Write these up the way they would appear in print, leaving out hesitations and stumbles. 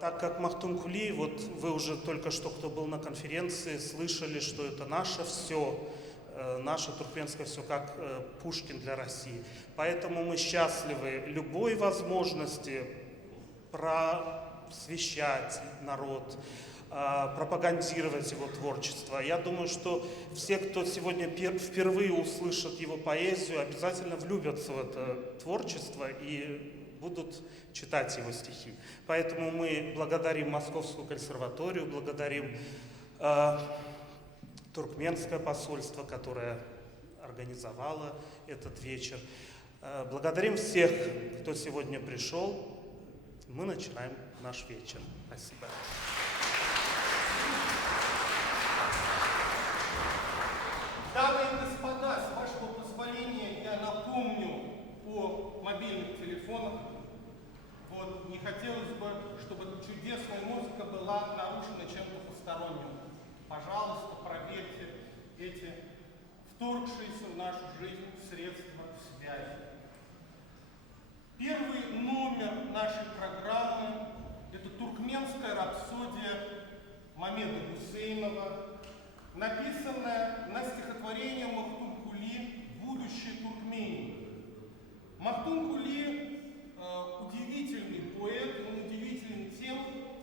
Так как Махтумкули, вот вы уже только что, кто был на конференции, слышали, что это наше все, наше туркменское все, как Пушкин для России. Поэтому мы счастливы любой возможности просвещать народ, пропагандировать его творчество. Я думаю, что все, кто сегодня впервые услышат его поэзию, обязательно влюбятся в это творчество и будут читать его стихи. Поэтому мы благодарим Московскую консерваторию, благодарим туркменское посольство, которое организовало этот вечер. Благодарим всех, кто сегодня пришел. Мы начинаем наш вечер. Спасибо. Дамы и господа, с вашего позволения я напомню о мобильных телефонах. Вот, не хотелось бы, чтобы чудесная музыка была нарушена чем-то посторонним. Пожалуйста, проверьте эти вторгшиеся в нашу жизнь средства связи. Первый номер нашей программы – это туркменская рапсодия Мамеда Гусейнова, написанная на стихотворение Махтумкули «Будущее Туркмении». Махтумкули удивительный поэт, он удивителен тем,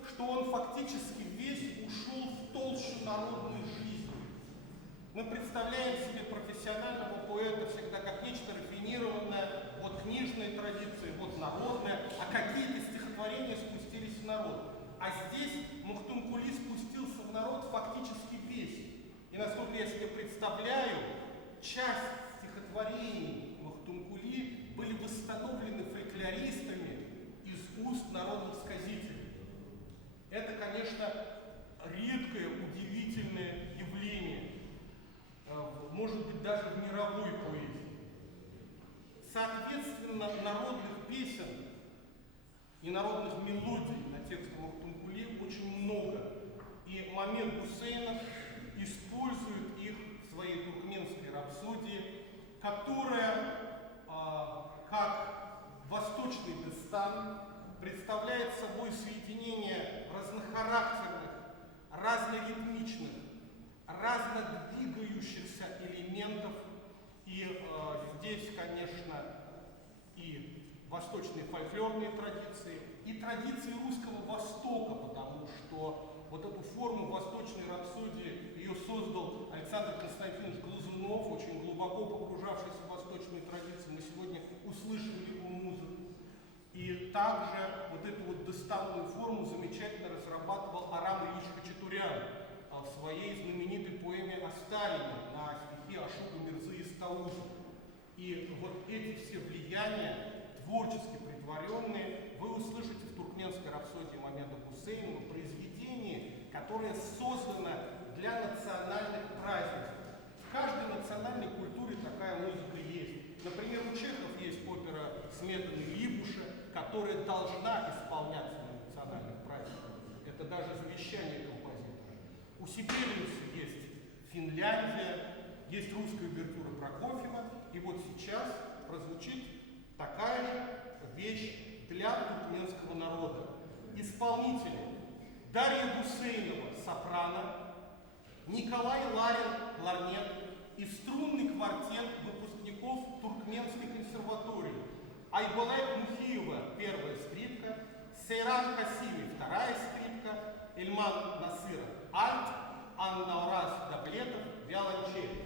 что он фактически весь ушел в толщу народной жизни. Мы представляем себе профессионального поэта всегда как нечто рафинированное, вот книжные традиции, вот народное, а какие-то стихотворения спустились в народ. А здесь Махтумкули спустился в народ фактически весь. И насколько я себе представляю, часть стихотворений Махтумкули были восстановлены фольклористами из уст народных сказителей. Это, конечно, редкое, удивительное явление, может быть, даже в мировой поэзии. Соответственно, народных песен и народных мелодий на текст Махтумкули очень много. И Мамед Гусейнов использует их в своей туркменской рапсодии, которая, как восточный дестан, представляет собой соединение разнохарактерных, разноритмичных, разнодвигающихся элементов. И здесь, конечно, и восточные фольклорные традиции, и традиции русского Востока, потому что вот эту форму восточной рапсодии ее создал Александр Константинович Глазунов, очень глубоко погружавшийся в восточные традиции. Мы сегодня услышали его музыку. И также вот эту вот доставную форму замечательно разрабатывал Арам Ильич Хачатурян в своей знаменитой поэме о Сталине на стихи Ашука Мирзы и Стауза. И вот эти все влияния, творчески притворенные, вы услышите в туркменской рапсодии Мамеда Гусейнова, произведении, которое создано для национальных праздников. В каждой национальной культуре такая музыка есть. Например, у чехов есть опера Сметаны Либуша, которая должна исполняться на национальных праздниках. Это даже завещание композитора. У Сибелиуса есть Финляндия, есть русская увертюра Прокофьева, и вот сейчас прозвучит такая же вещь для туркменского народа. Исполнители: Дарья Гусейнова – сопрано, Николай Ларин – кларнет и струнный квартет выпускников Туркменской консерватории. Айболайт Мухиева – первая скрипка, Сейран Касими – вторая скрипка, Эльман Насыров – альт, Аннаураз Давлетов – виолончель.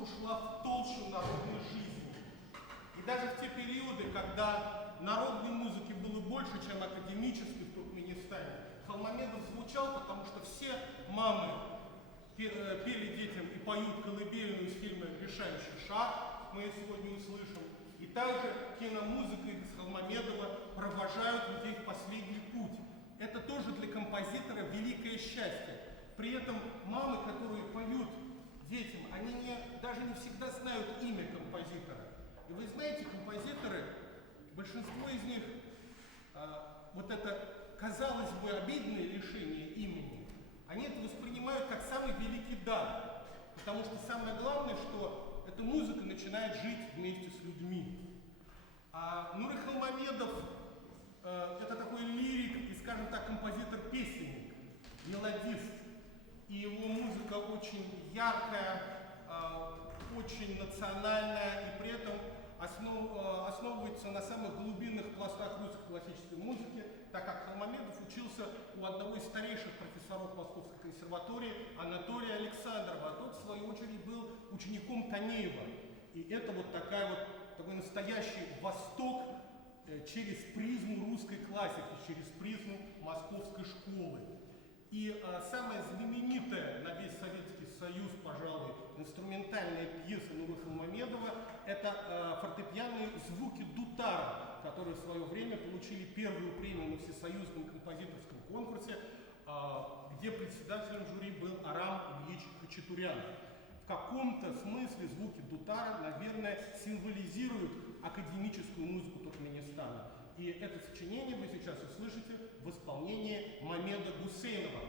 тоже ушла в толщу народной жизни. И даже в те периоды, когда народной музыки было больше, чем академической в Туркменистане, Холмамедов звучал, потому что все мамы пели детям и поют колыбельную из фильма «Решающий шаг», мы ее сегодня услышим. И также киномузыка из Холмамедова провожают людей в последний путь. Это тоже для композитора великое счастье. При этом мамы, которые поют детям, они даже не всегда знают имя композитора. И вы знаете, композиторы, большинство из них, вот это, казалось бы, обидное лишение имени, они это воспринимают как самый великий дар. Потому что самое главное, что эта музыка начинает жить вместе с людьми. А Нуры Холмамедов это такой лирик и, скажем так, композитор-песенник, мелодист. И его музыка очень яркая, очень национальная и при этом основывается на самых глубинных пластах русской классической музыки, так как Холмамедов учился у одного из старейших профессоров Московской консерватории Анатолия Александрова, а тот, в свою очередь, был учеником Танеева. И это вот такой настоящий восток через призму русской классики, через призму московской школы. И самая знаменитая на весь Советский Союз, пожалуй, инструментальная пьеса Нуры Холмамедова – это фортепианные звуки дутара, которые в свое время получили первую премию на всесоюзном композиторском конкурсе, где председателем жюри был Арам Ильич Хачатурян. В каком-то смысле звуки дутара, наверное, символизируют академическую музыку Туркменистана. И это сочинение вы сейчас услышите в исполнении Мамеда Гусейнова.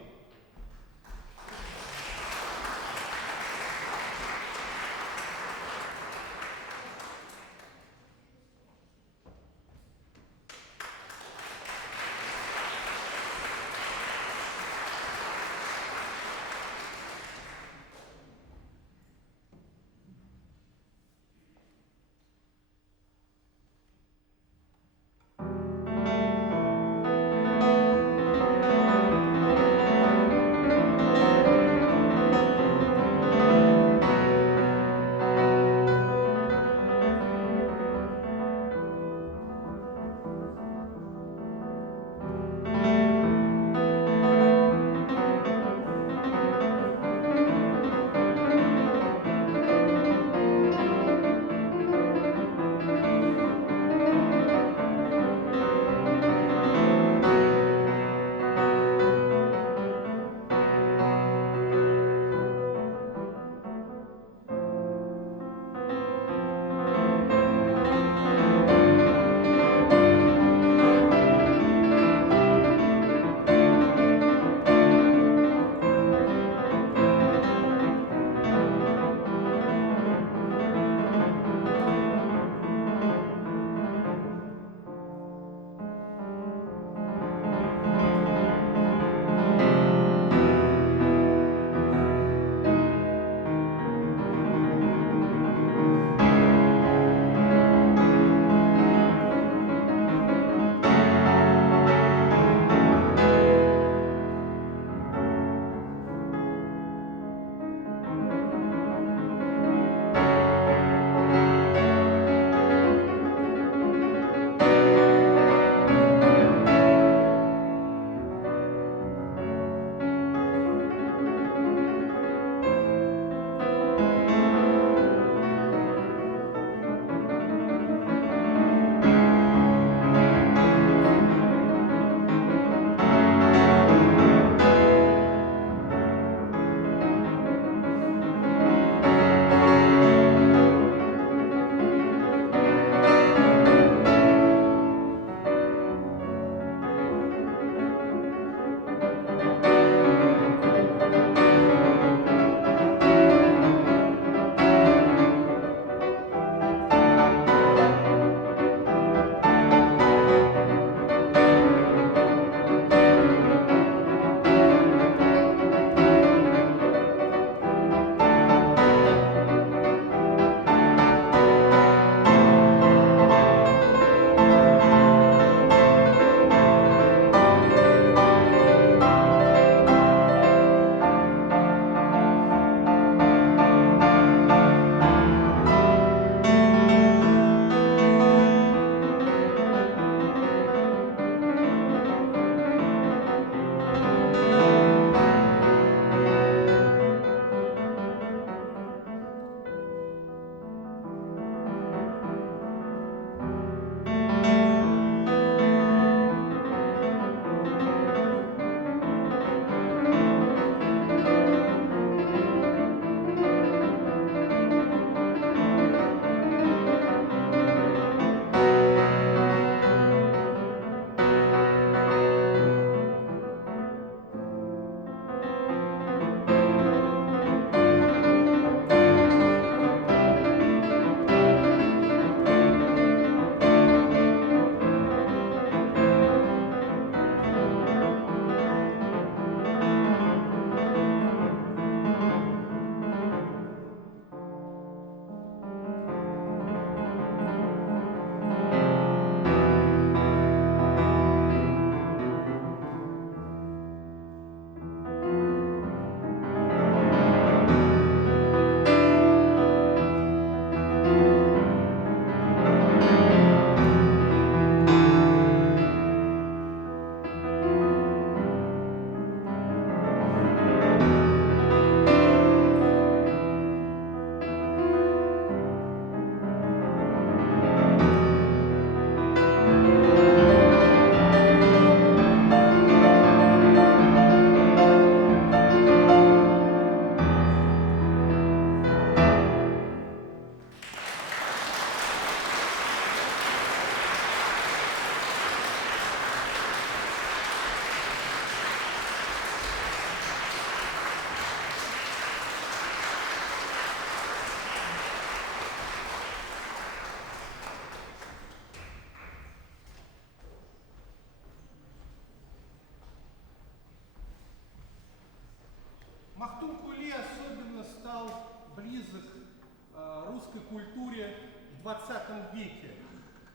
20 веке.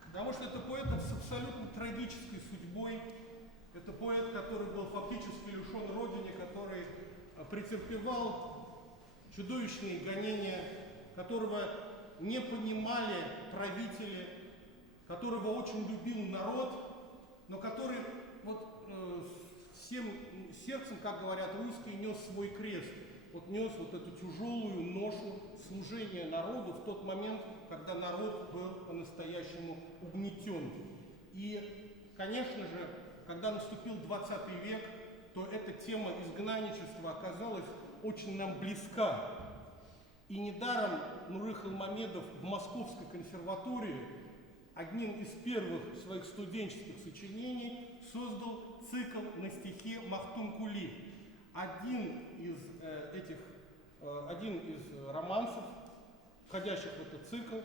Потому что это поэт с абсолютно трагической судьбой. Это поэт, который был фактически лишен родины, который претерпевал чудовищные гонения, которого не понимали правители, которого очень любил народ, но который всем сердцем, как говорят русские, нес свой крест. Нес эту тяжелую ношу служения народу в тот момент, когда народ был по-настоящему угнетен. И, конечно же, когда наступил 20 век, то эта тема изгнанничества оказалась очень нам близка. И недаром Нуры Холмамедов в Московской консерватории одним из первых своих студенческих сочинений создал цикл на стихи Махтум Кули. Один из романсов, входящих в этот цикл,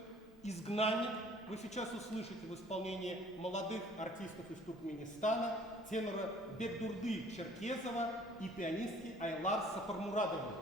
«Изгнанник», вы сейчас услышите в исполнении молодых артистов из Туркменистана, тенора Бекдурды Черкезова и пианистки Айлар Сапармурадовой.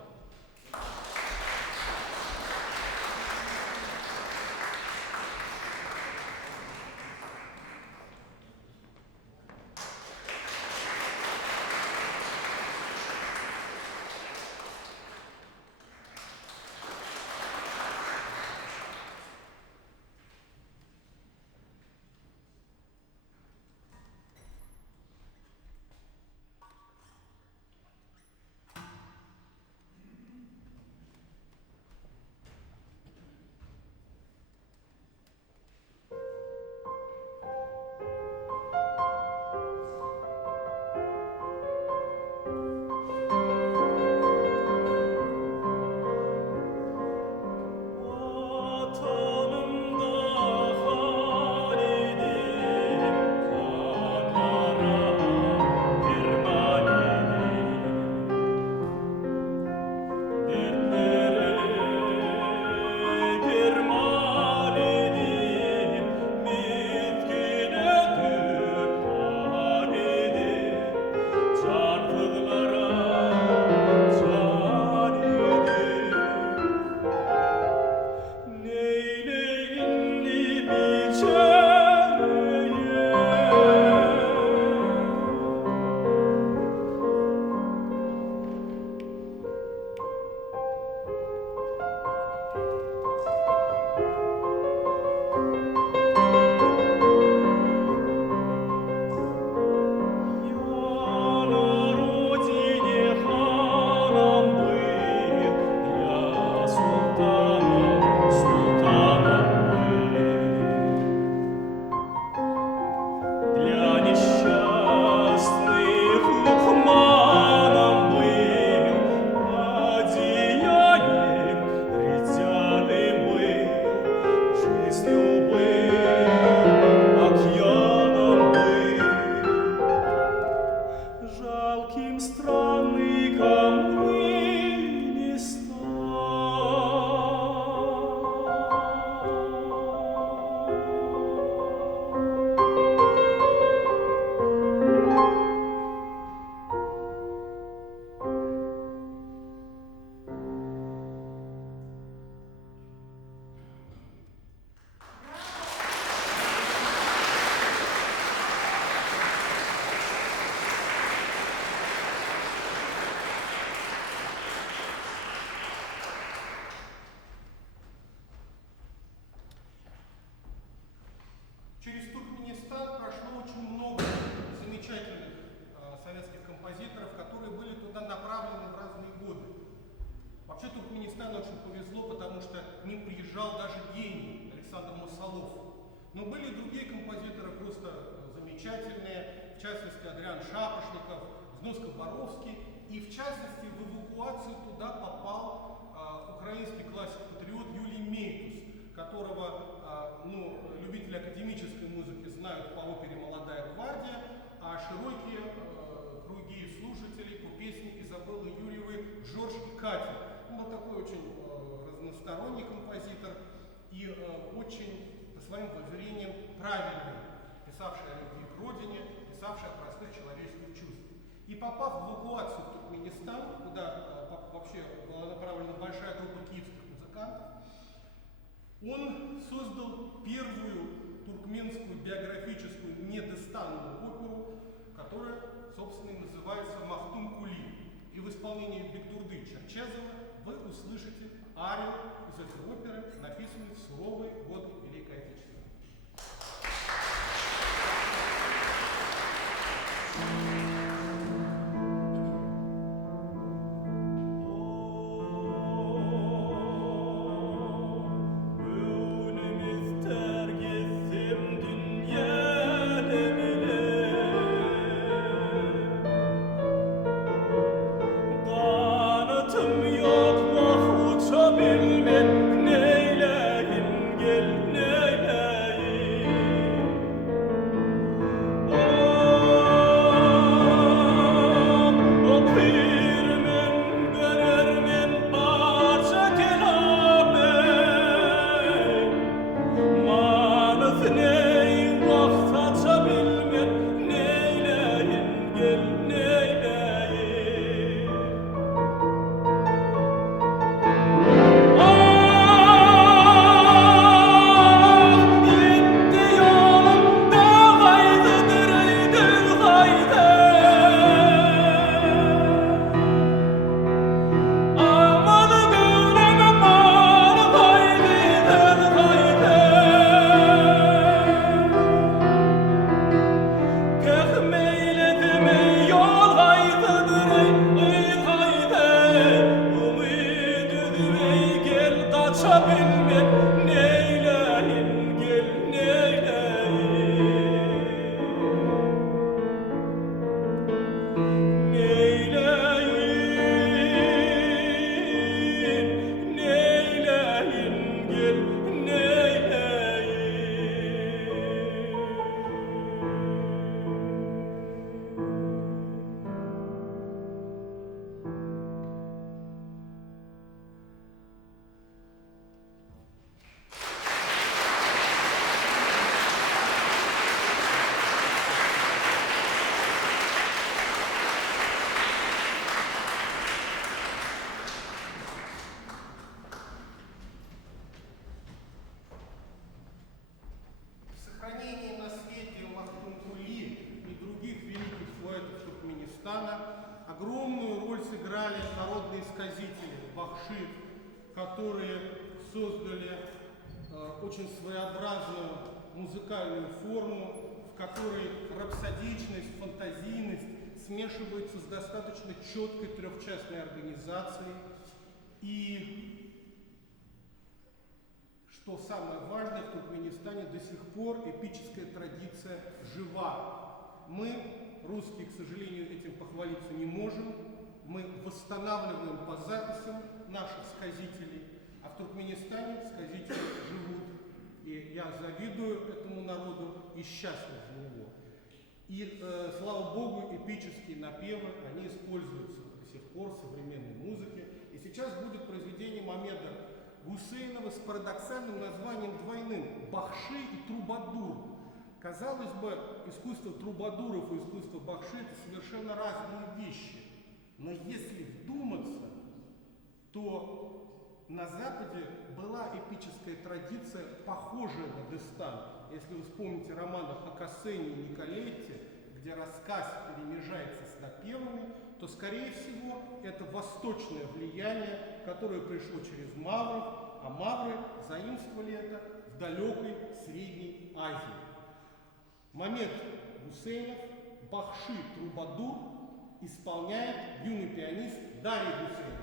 Через Туркменистан прошло очень много замечательных советских композиторов, которые были туда направлены в разные годы. Вообще Туркменистану очень повезло, потому что к ним приезжал даже гений Александр Масалов. Но были другие композиторы просто замечательные, в частности Адриан Шапошников, Знос Боровский. И в частности в эвакуацию туда попал украинский классик-патриот Юлий Мейтус, которого любители академической музыки знают по опере «Молодая гвардия», а широкие круги слушателей по песне Изабеллы Юрьевой «Жорж и Катя». Он был такой очень разносторонний композитор и очень, по своим воззрениям, правильный, писавший о любви к родине, писавший о простых человеческих чувствах. И попав в эвакуацию в Туркменистан, куда вообще была направлена большая группа киевских музыкантов, Он создал первую туркменскую биографическую недостанную оперу, которая, собственно, и называется «Махтум Кули». И в исполнении Бектурды Черчезова вы услышите арию из этой оперы, написанной в суровые годы Великой Отечественной. Огромную роль сыграли народные сказители бахши, которые создали очень своеобразную музыкальную форму, в которой рапсодичность, фантазийность смешиваются с достаточно четкой трехчастной организацией. И, что самое важное, в Туркменистане до сих пор эпическая традиция жива. Мы, русские, к сожалению, этим похвалиться не можем. Мы восстанавливаем по записям наших сказителей, а в Туркменистане сказители живут. И я завидую этому народу и счастлив за него. И, слава Богу, эпические напевы, они используются до сих пор в современной музыке. И сейчас будет произведение Мамеда Гусейнова с парадоксальным названием двойным «Бахши и Трубадур». Казалось бы, искусство трубадуров и искусство бахши – это совершенно разные вещи. Но если вдуматься, то на Западе была эпическая традиция, похожая на Дестан. Если вы вспомните романы о Кассене и Николетте, где рассказ перемежается с напевами, то, скорее всего, это восточное влияние, которое пришло через мавров, а мавры заимствовали это в далекой Средней Азии. Мамед Гусейнов, Бахши Трубадур, исполняет юный пианист Дарья Гусейнов.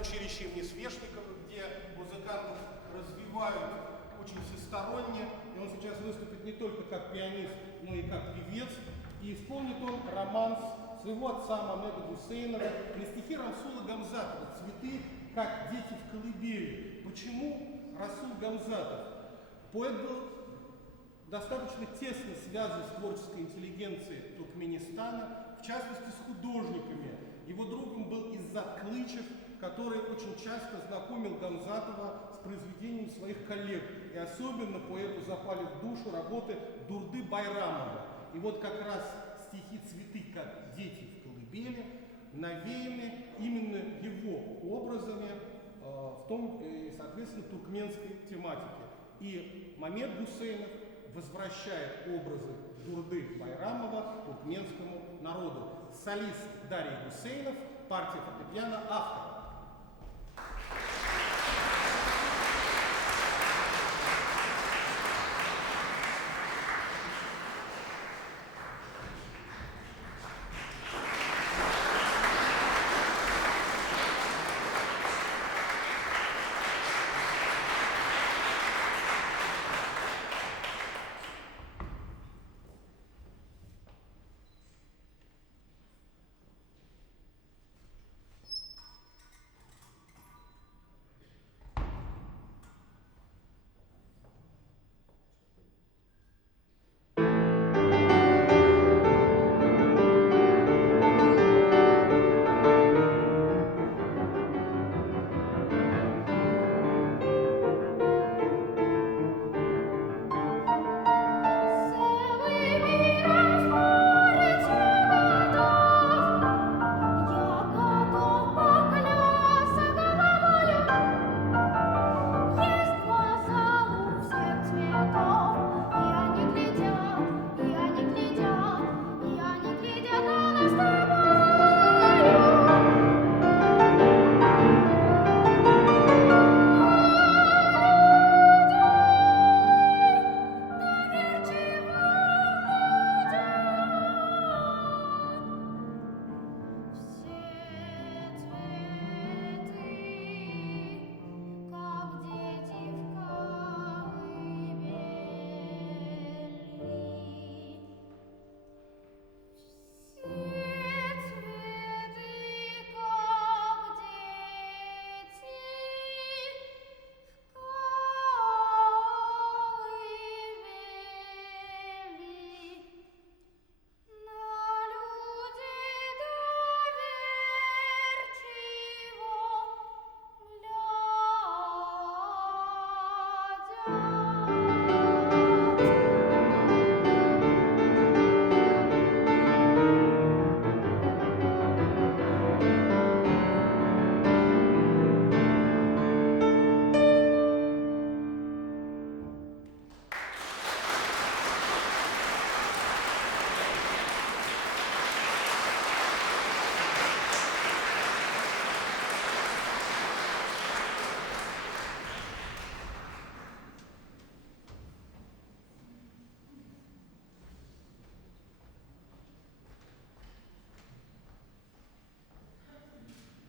училище имени Свешникова, где музыкантов развивают очень всесторонне. И он сейчас выступит не только как пианист, но и как певец. И исполнит он романс своего отца Мамеда Гусейнова на стихи Расула Гамзатова «Цветы, как дети в колыбели». Почему Расул Гамзатов? Поэт был достаточно тесно связан с творческой интеллигенцией Туркменистана, в частности с художниками. Его другом был Иззат Клычев, который очень часто знакомил Гамзатова с произведением своих коллег. И особенно поэту запали в душу работы Дурды Байрамова. И вот как раз стихи «Цветы, как дети в колыбели» навеяны именно его образами, в том, соответственно, туркменской тематике. И Мамед Гусейнов возвращает образы Дурды Байрамова туркменскому народу. Солист Дарий Гусейнов, партия фортепиано, автор.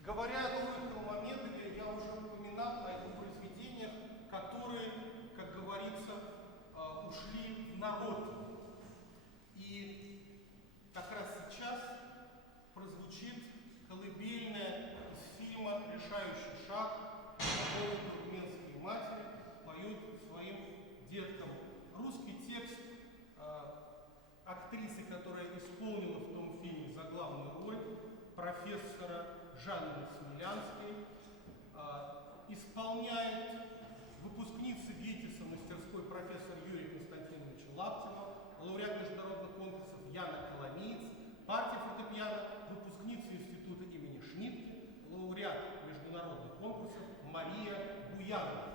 Говоря о новых Мамедове, я уже упоминал о его произведениях, которые, как говорится, ушли в народ. И как раз сейчас прозвучит колыбельная из фильма «Решающий шаг», который туркменские матери поют своим деткам. Русский текст актрисы, которая исполнила в том фильме заглавную роль, профессора Жанны Смелянской, исполняет выпускница ГИТИСа мастерской профессор Юрий Константинович Лаптева, лауреат международных конкурсов Яна Коломиец, партия фортепиано, выпускница института имени Шнитке, лауреат международных конкурсов Мария Буянова.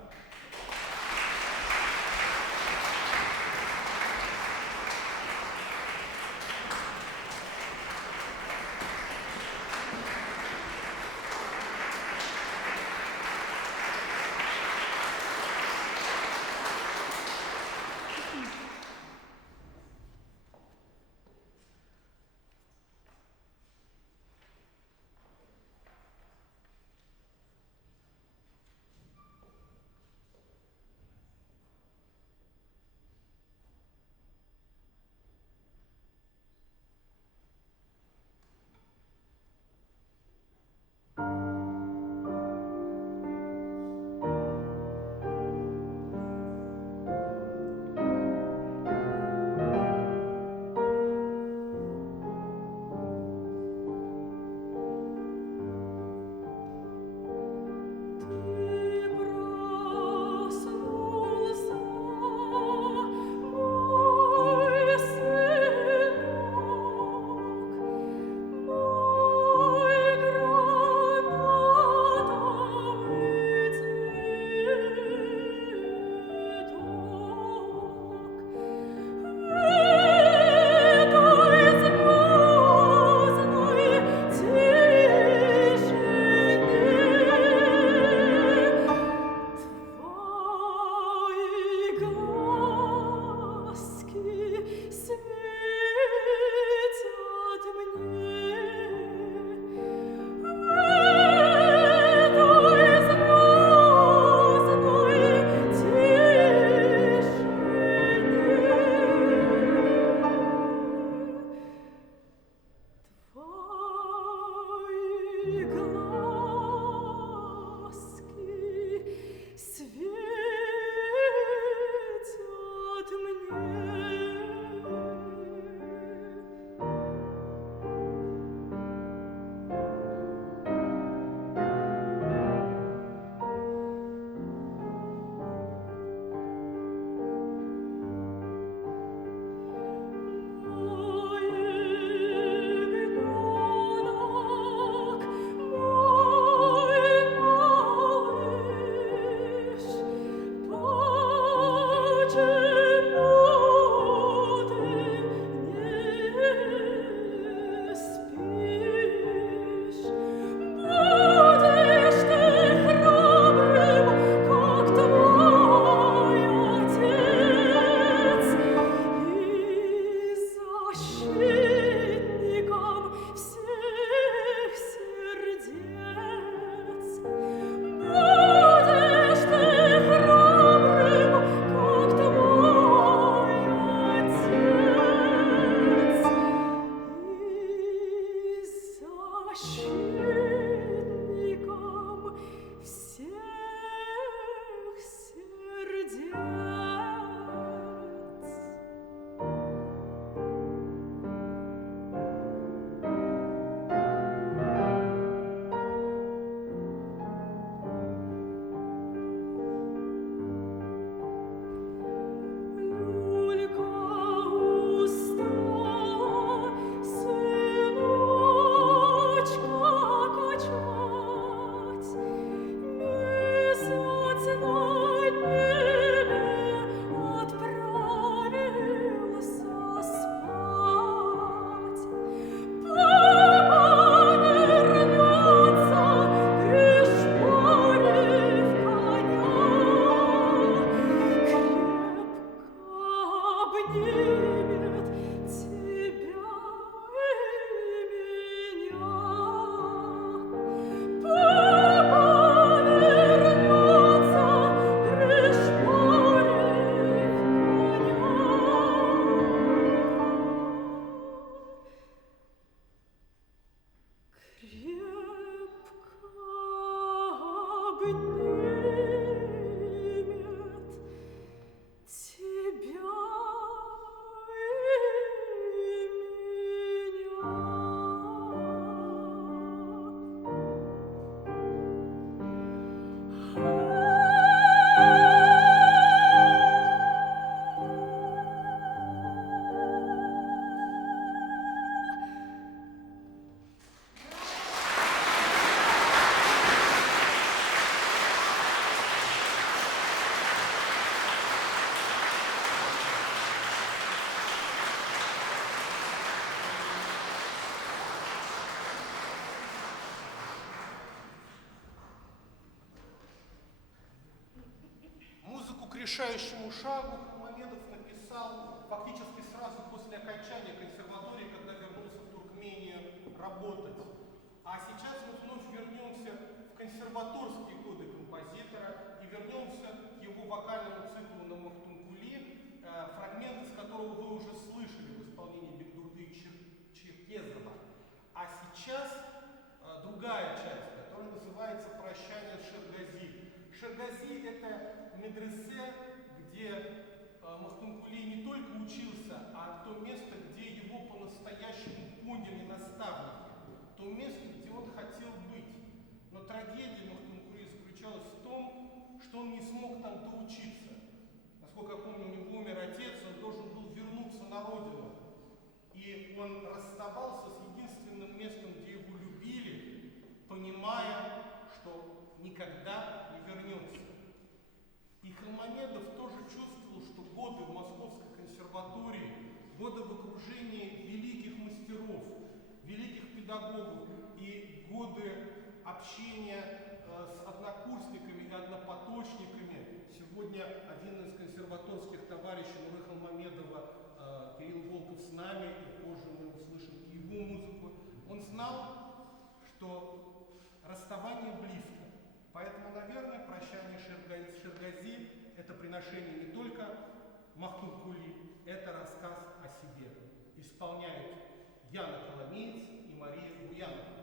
решающему шагу Мамедов написал фактически сразу после окончания консерватории, когда вернулся в Туркмению работать. А сейчас мы вновь вернемся в консерваторские годы композитора и вернемся к его вокальному циклу на Махтумкули, фрагмент из которого вы уже слышали в исполнении Бекдурды Черкезова. А сейчас другая часть, которая называется «Прощание с Шергази». Шергази — это медресе, где Махтумкули не только учился, а то место, где его по-настоящему поняли наставники, то место, где он хотел быть. Но трагедия Махтумкули заключалась в том, что он не смог там доучиться. Насколько я помню, у него умер отец, он должен был вернуться на родину. И он расставался с единственным местом, где его любили, понимая, что никогда не вернется. И Холмамедов тоже чувствовал, что годы в Московской консерватории, годы в окружении великих мастеров, великих педагогов и годы общения с однокурсниками и однопоточниками. Сегодня один из консерваторских товарищей Нуры Холмамедова, Кирилл Волков, с нами, и позже мы услышим и его музыку. Он знал, что расставание близко. Поэтому, наверное, прощание с Шергази — это приношение не только Махтумкули, это рассказ о себе. Исполняют Яна Коломеец и Мария Буянова.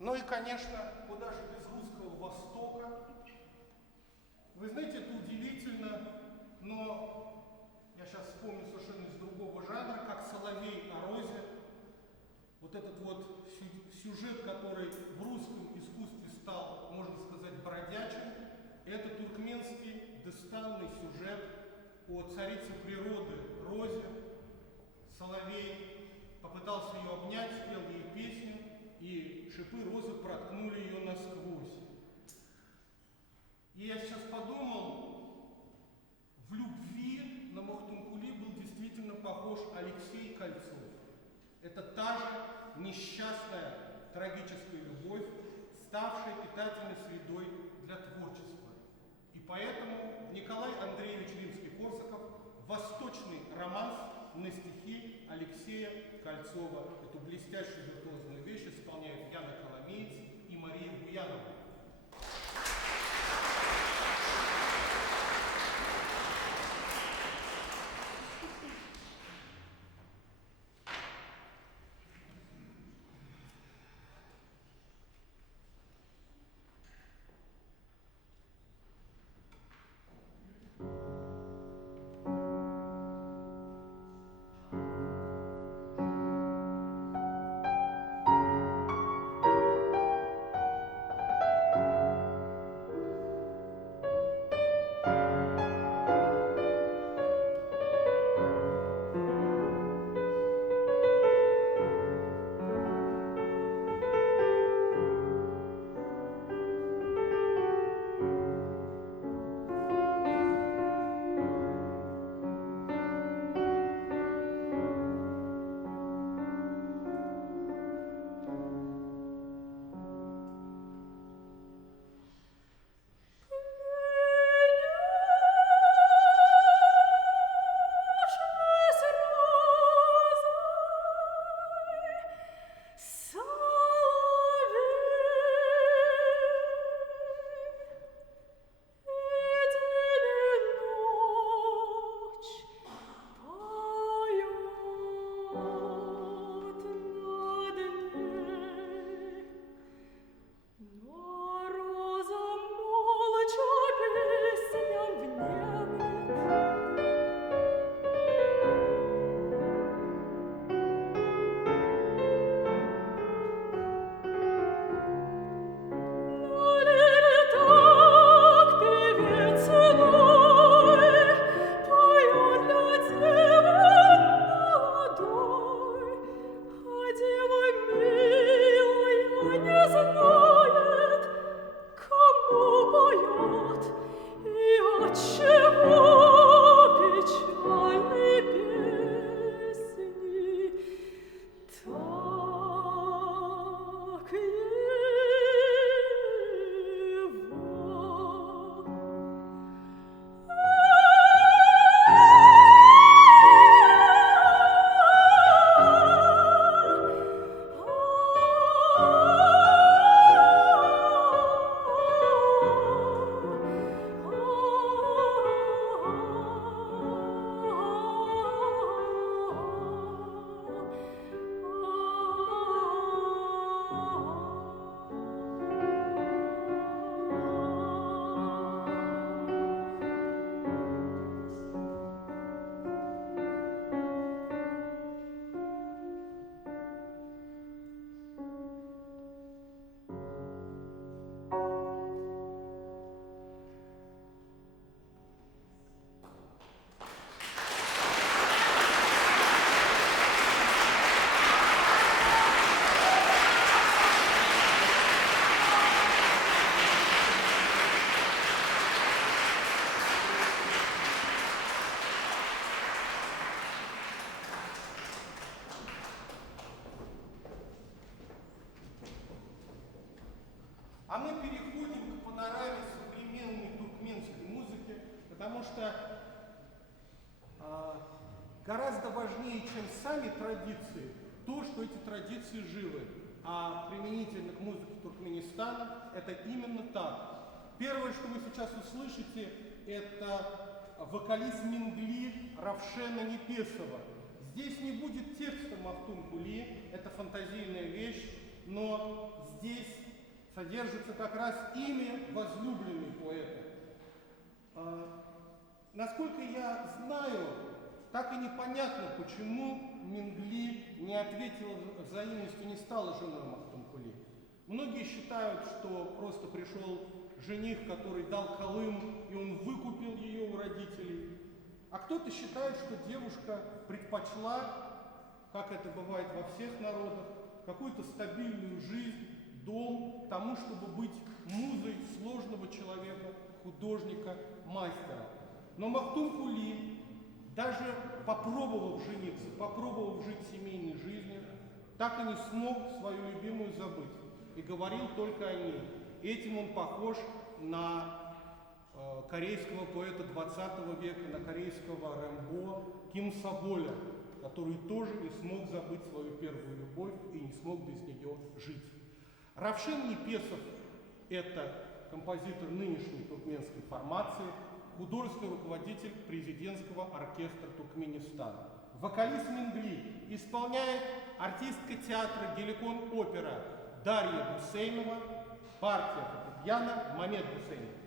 Ну и, конечно, куда же без русского Востока. Вы знаете, это удивительно. вот этот вот сюжет, который в русском искусстве стал, можно сказать, бродячим, это туркменский дестанный сюжет о царице природы Розе. Соловей попытался ее обнять, спел ей песню, и шипы розы проткнули ее насквозь. И я сейчас подумал, в любви на Махтумкули был действительно похож Алексей Кольцов. Это та же несчастная трагическая любовь, ставшая питательной средой для творчества. И поэтому Николай Андреевич Римский-Корсаков «Восточный романс» на стихи Алексея Кольцова. Эту блестящую виртуозную вещь исполняют Яна Коломеец и Мария Буянова. А мы переходим к панораме современной туркменской музыки, потому что гораздо важнее, чем сами традиции, то, что эти традиции живы. А применительно к музыке Туркменистана это именно так. Первое, что вы сейчас услышите, это вокалист Мингли Равшена Непесова. Здесь не будет текста Махтумкули, это фантазийная вещь, но здесь содержится как раз имя возлюбленной поэта. Насколько я знаю, так и непонятно, почему Мингли не ответила взаимностью, не стала женой Махтумкули. Многие считают, что просто пришел жених, который дал Колым, и он выкупил ее у родителей. А кто-то считает, что девушка предпочла, как это бывает во всех народах, какую-то стабильную жизнь, дом, тому, чтобы быть музой сложного человека, художника, мастера. Но Махтумкули, даже попробовав жениться, попробовав жить семейной жизнью, так и не смог свою любимую забыть. И говорил только о ней. Этим он похож на корейского поэта 20 века, на корейского Рэмбо Ким Соболя, который тоже не смог забыть свою первую любовь и не смог без нее жить. Равшин Епесов – это композитор нынешней туркменской формации, художественный руководитель президентского оркестра Туркменистана. Вокалист Мингли исполняет артистка театра Геликон опера Дарья Гусейнова, партия фортепиано Мамед Гусейнов.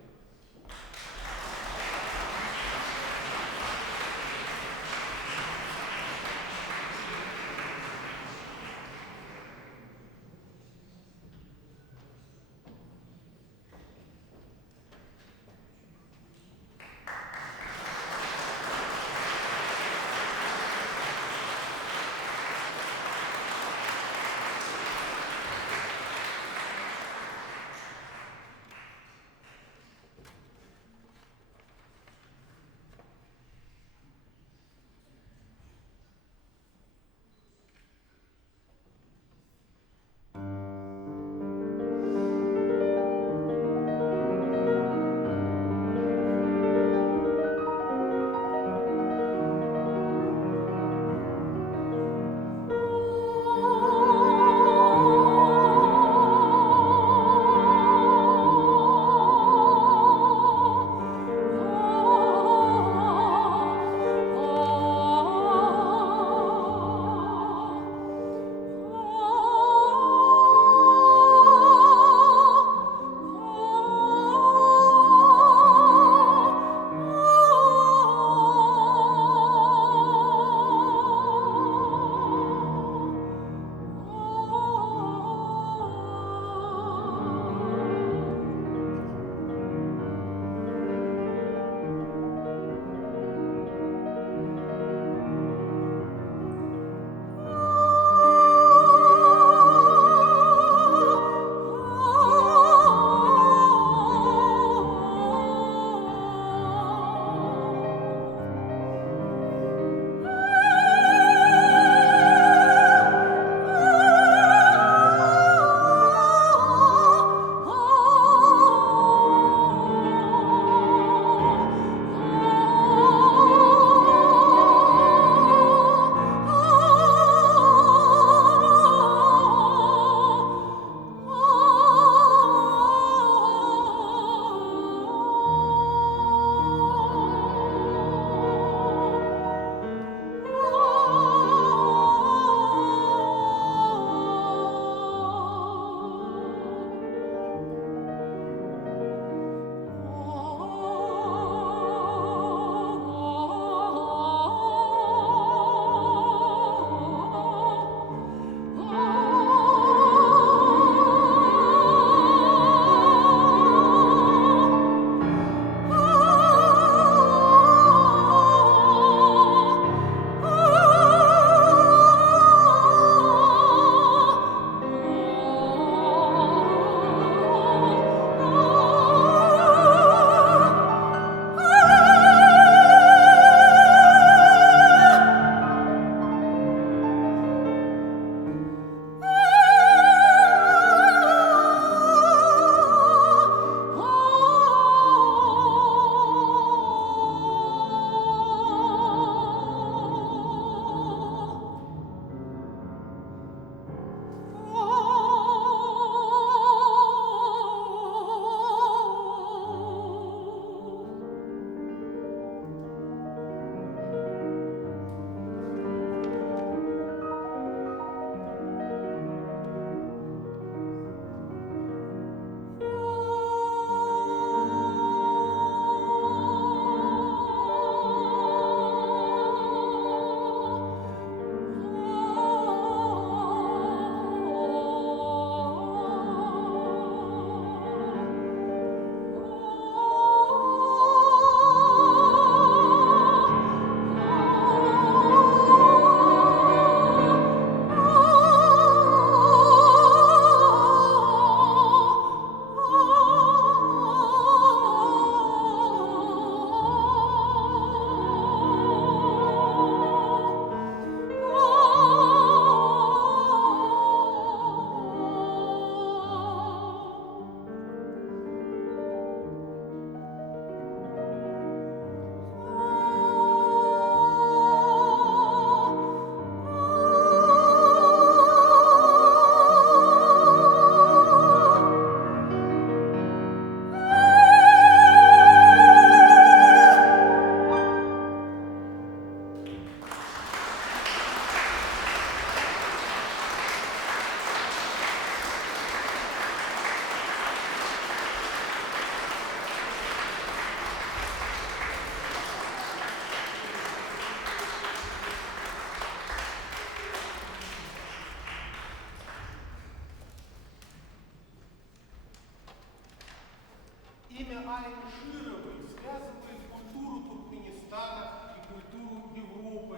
имя Айны Шировой связывает культуру Туркменистана и культуру Европы.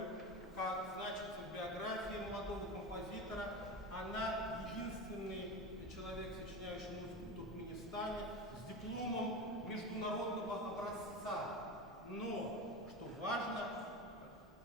Как значится в биографии молодого композитора, она единственный человек, сочиняющий музыку в Туркменистане с дипломом международного образца. Но, что важно,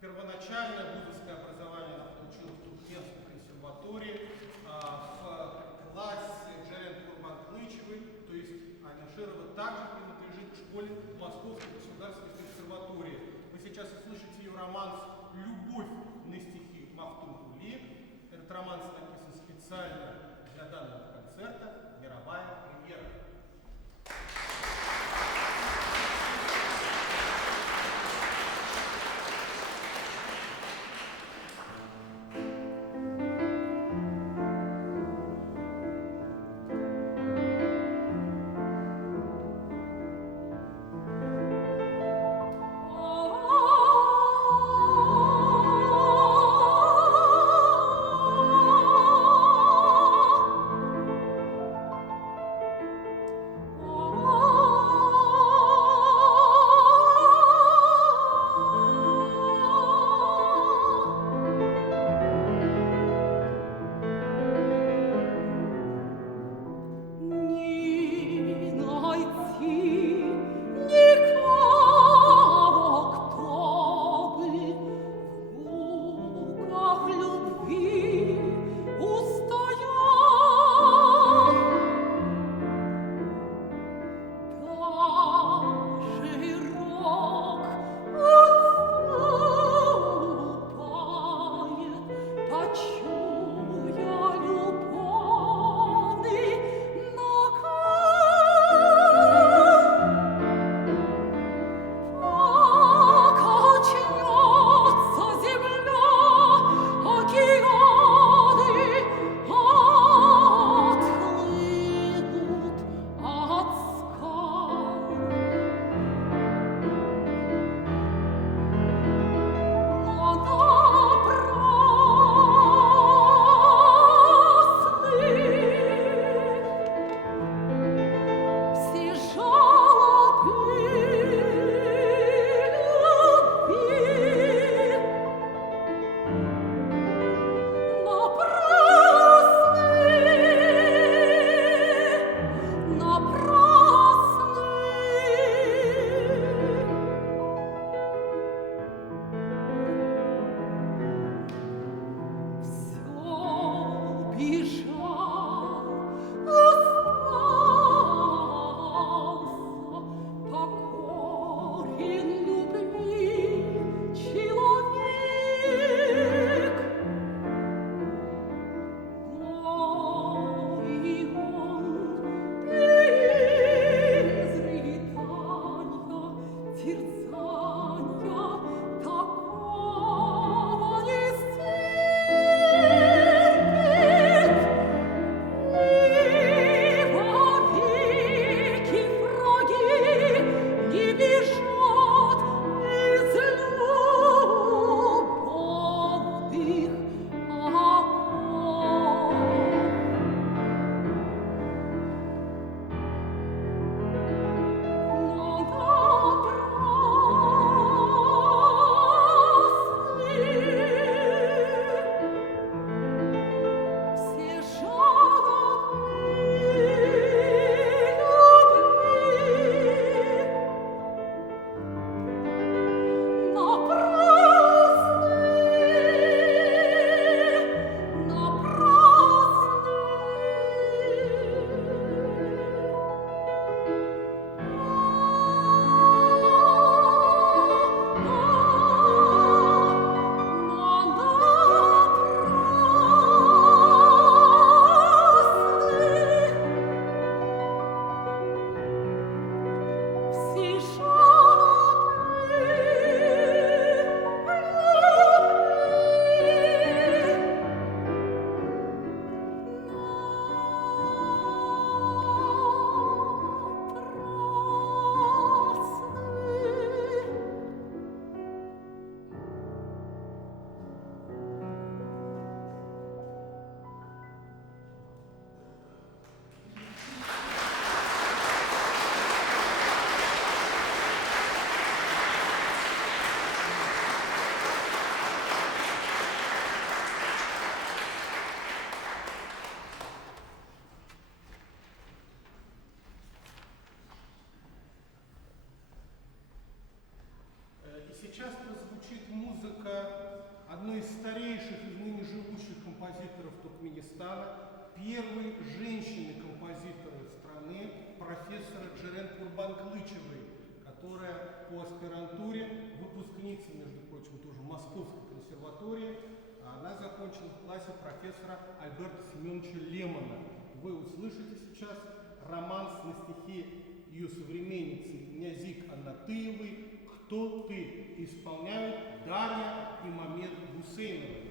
первоначальное вузовское образование она получила в Туркменской консерватории в классе Джерен Курбан-Клычевой, то есть Айна Широва также принадлежит к школе Московской государственной консерватории. Вы сейчас услышите ее романс «Любовь на стихи Мафтун-Кули». Этот романс написан специально для данного концерта, мировая премьера. первой женщины-композиторы страны, профессора Джерен Курбан-Клычевой, которая по аспирантуре, выпускница, между прочим, тоже Московской консерватории, она закончила в классе профессора Альберта Семеновича Лемона. Вы услышите сейчас романс на стихи ее современницы Нязик Анатыевой «Кто ты?» исполняют Дарья и Мамед Гусейновы.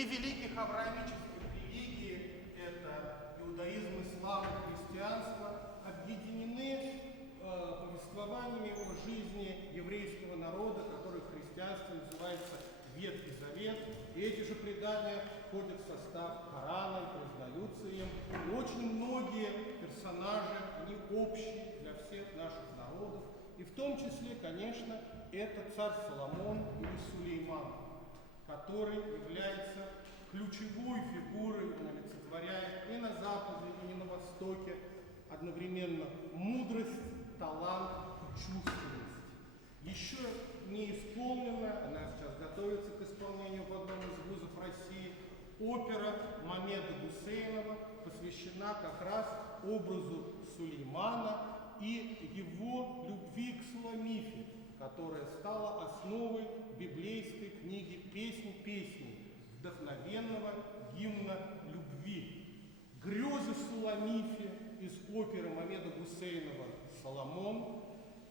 Три великих авраамических религии – это иудаизм, ислам и христианство – объединены повествованиями о жизни еврейского народа, который в христианстве называется Ветхий Завет. И эти же предания входят в состав Корана и признаются им. И очень многие персонажи, они общие для всех наших народов. И в том числе, конечно, это царь Соломон или Сулейман, который является ключевой фигурой, он олицетворяет и на Западе, и на Востоке одновременно мудрость, талант и чувственность. Еще не исполнена, она сейчас готовится к исполнению в одном из вузов России, опера Мамеда Гусейнова посвящена как раз образу Сулеймана и его любви к Суламифе, которая стала основой библейской книги «Песнь песней», вдохновенного гимна любви. Грезы Суламифе из оперы Мамеда Гусейнова «Соломон»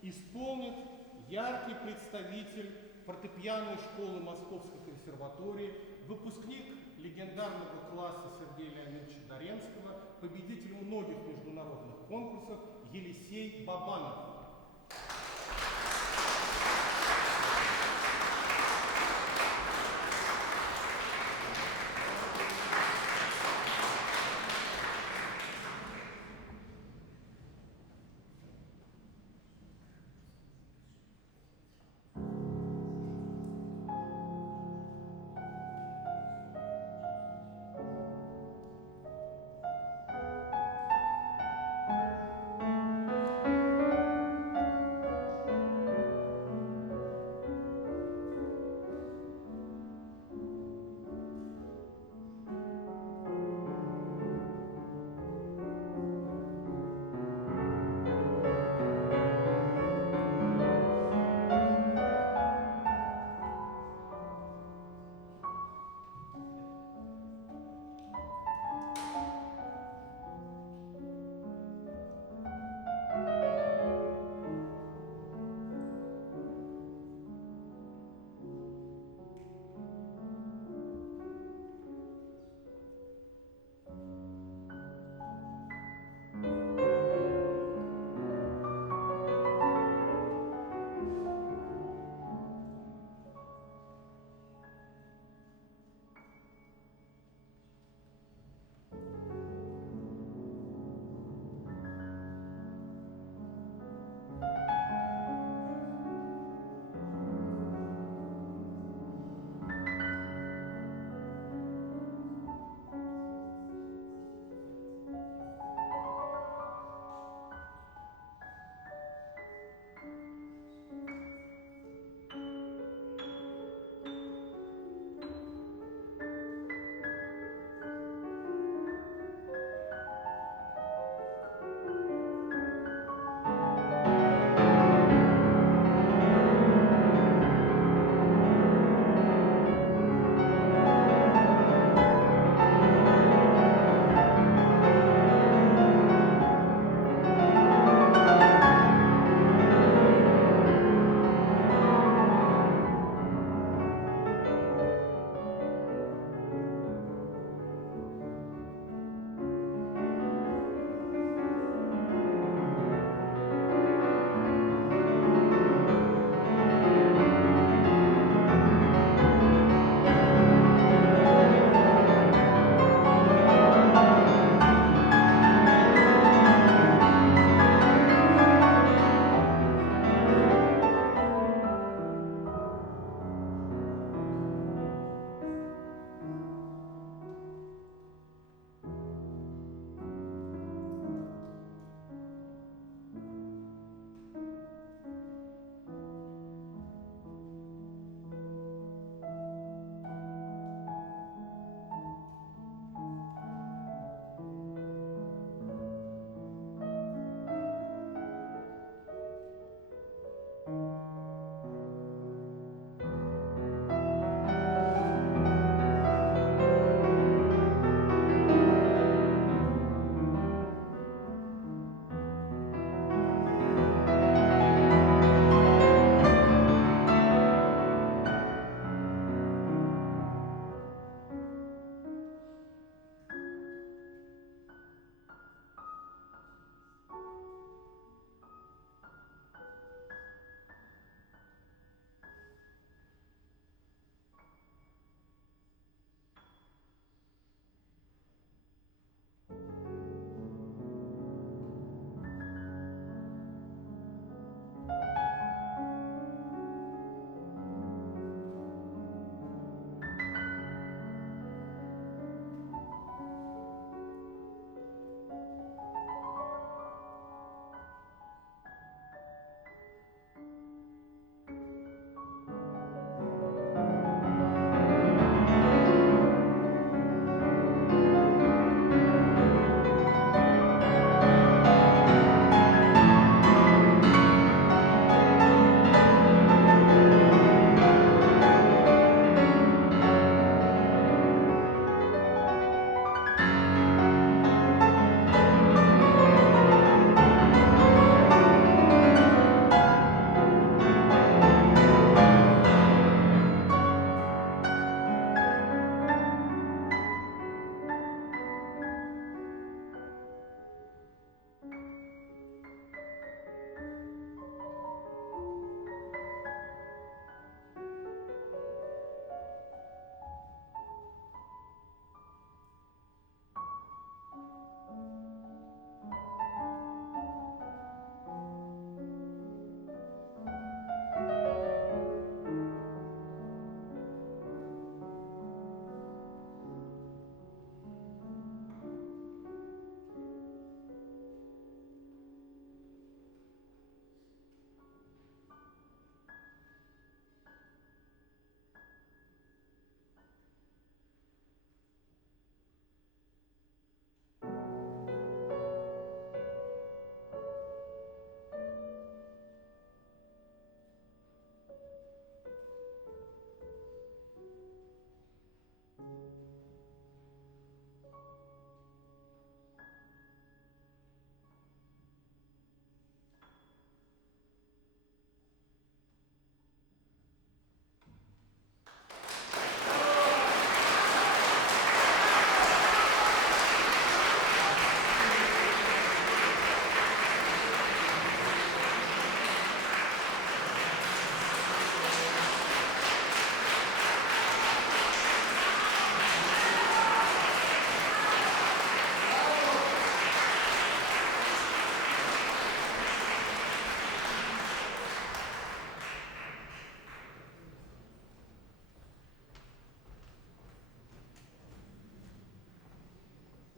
исполнит яркий представитель фортепианной школы Московской консерватории, выпускник легендарного класса Сергея Леонидовича Доренского, победитель многих международных конкурсов Елисей Бабанов.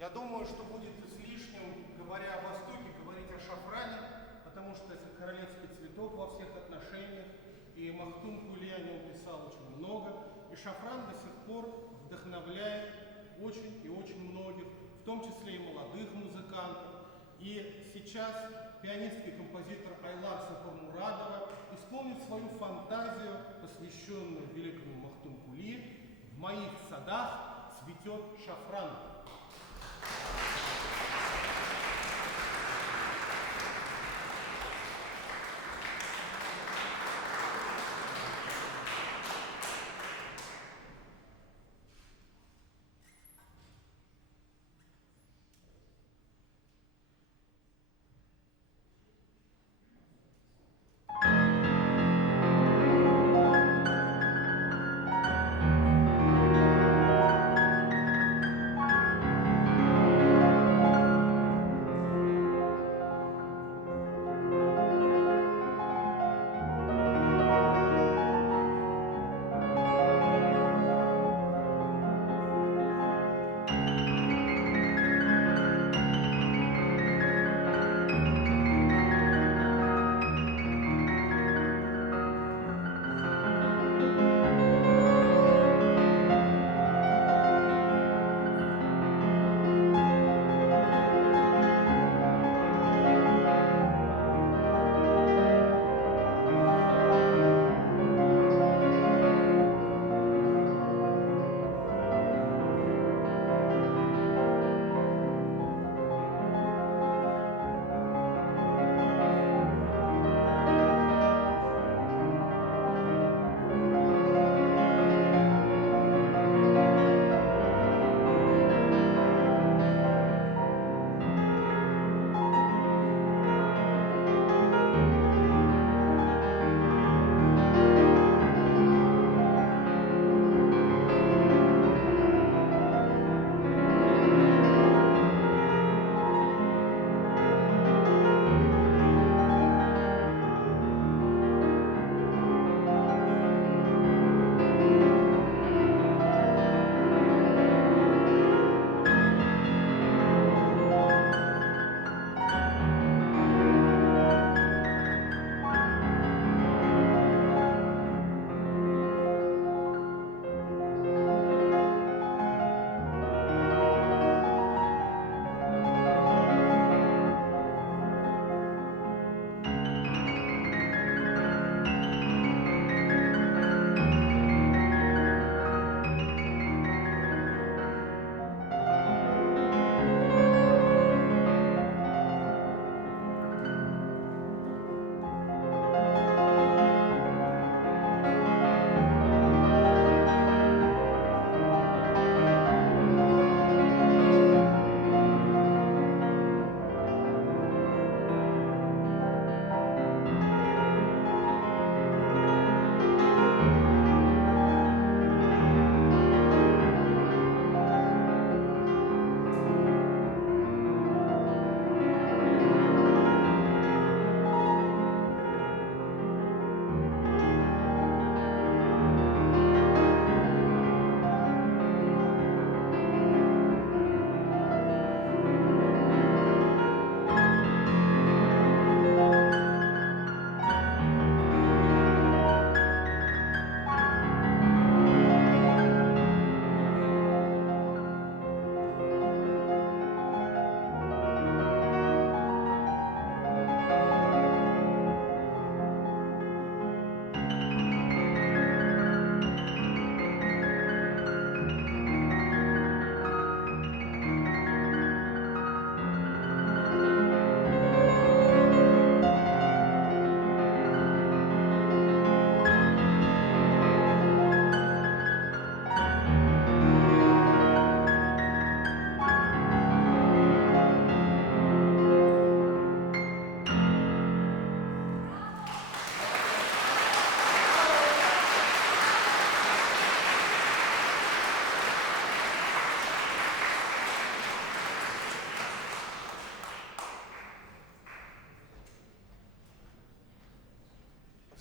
Я думаю, что будет излишним, говоря о Востоке, говорить о шафране, потому что это королевский цветок во всех отношениях, и Махтум Кули о нем писал очень много, и шафран до сих пор вдохновляет очень и очень многих, в том числе и молодых музыкантов. И сейчас пианистка и композитор Айлар Сапармурадова исполнит свою фантазию, посвященную великому Махтум Кули. В моих садах цветет шафран.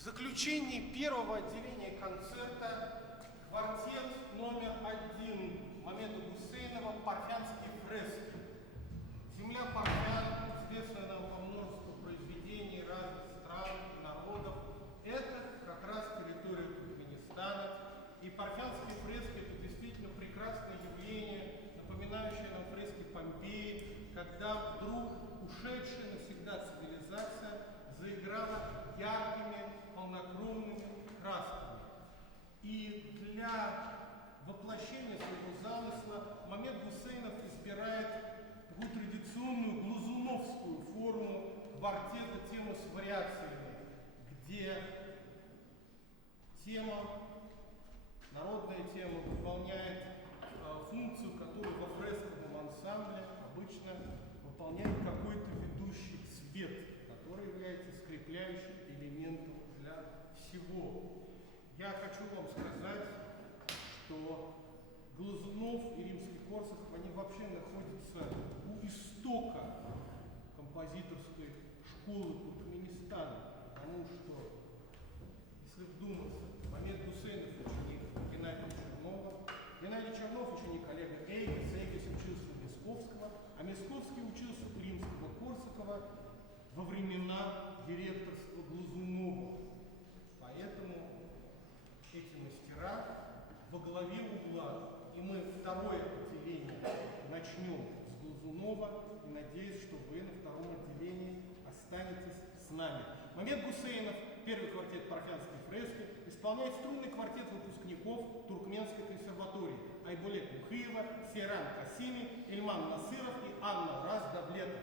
В заключении первого отделения концерта квартет номер 1 Мамеда Гусейнова «Парфянские фрески». Семья Парфян, известная нам по множеству произведений разных стран и народов, это как раз территория Туркменистана. И парфянские фрески – это действительно прекрасное явление, напоминающее нам фрески Помпеи, когда вдруг ушедшая навсегда цивилизация заиграла яркими, полнокровными красками. И для воплощения своего замысла Мамед Гусейнов избирает такую традиционную глазуновскую форму квартета тема с вариациями, где тема, народная тема, выполняет функцию, которую во фресковом ансамбле обычно выполняет какой-то ведущий цвет, который является скрепляющим элементом для всего. Я хочу вам сказать, что Глазунов и Римский-Корсаков, они вообще находятся у истока композиторской школы Туркменистана, потому что, если вдуматься, Мамед Гусейнов ученик Геннадия Чернова, Геннадий Чернов ученик Олега Эйгеса, Эйгес учился у Мясковского, а Мясковский учился у Римского-Корсакова во времена директорства Глазунова. Поэтому эти мастера во главе угла. И мы второе отделение начнем с Глазунова. И надеюсь, что вы на втором отделении останетесь с нами. Мамед Гусейнов, первый квартет парфянской фрески, исполняет струнный квартет выпускников Туркменской консерватории Айбулет Мухиева, Сейран Касими, Эльман Насыров и Анна Раздавлетов.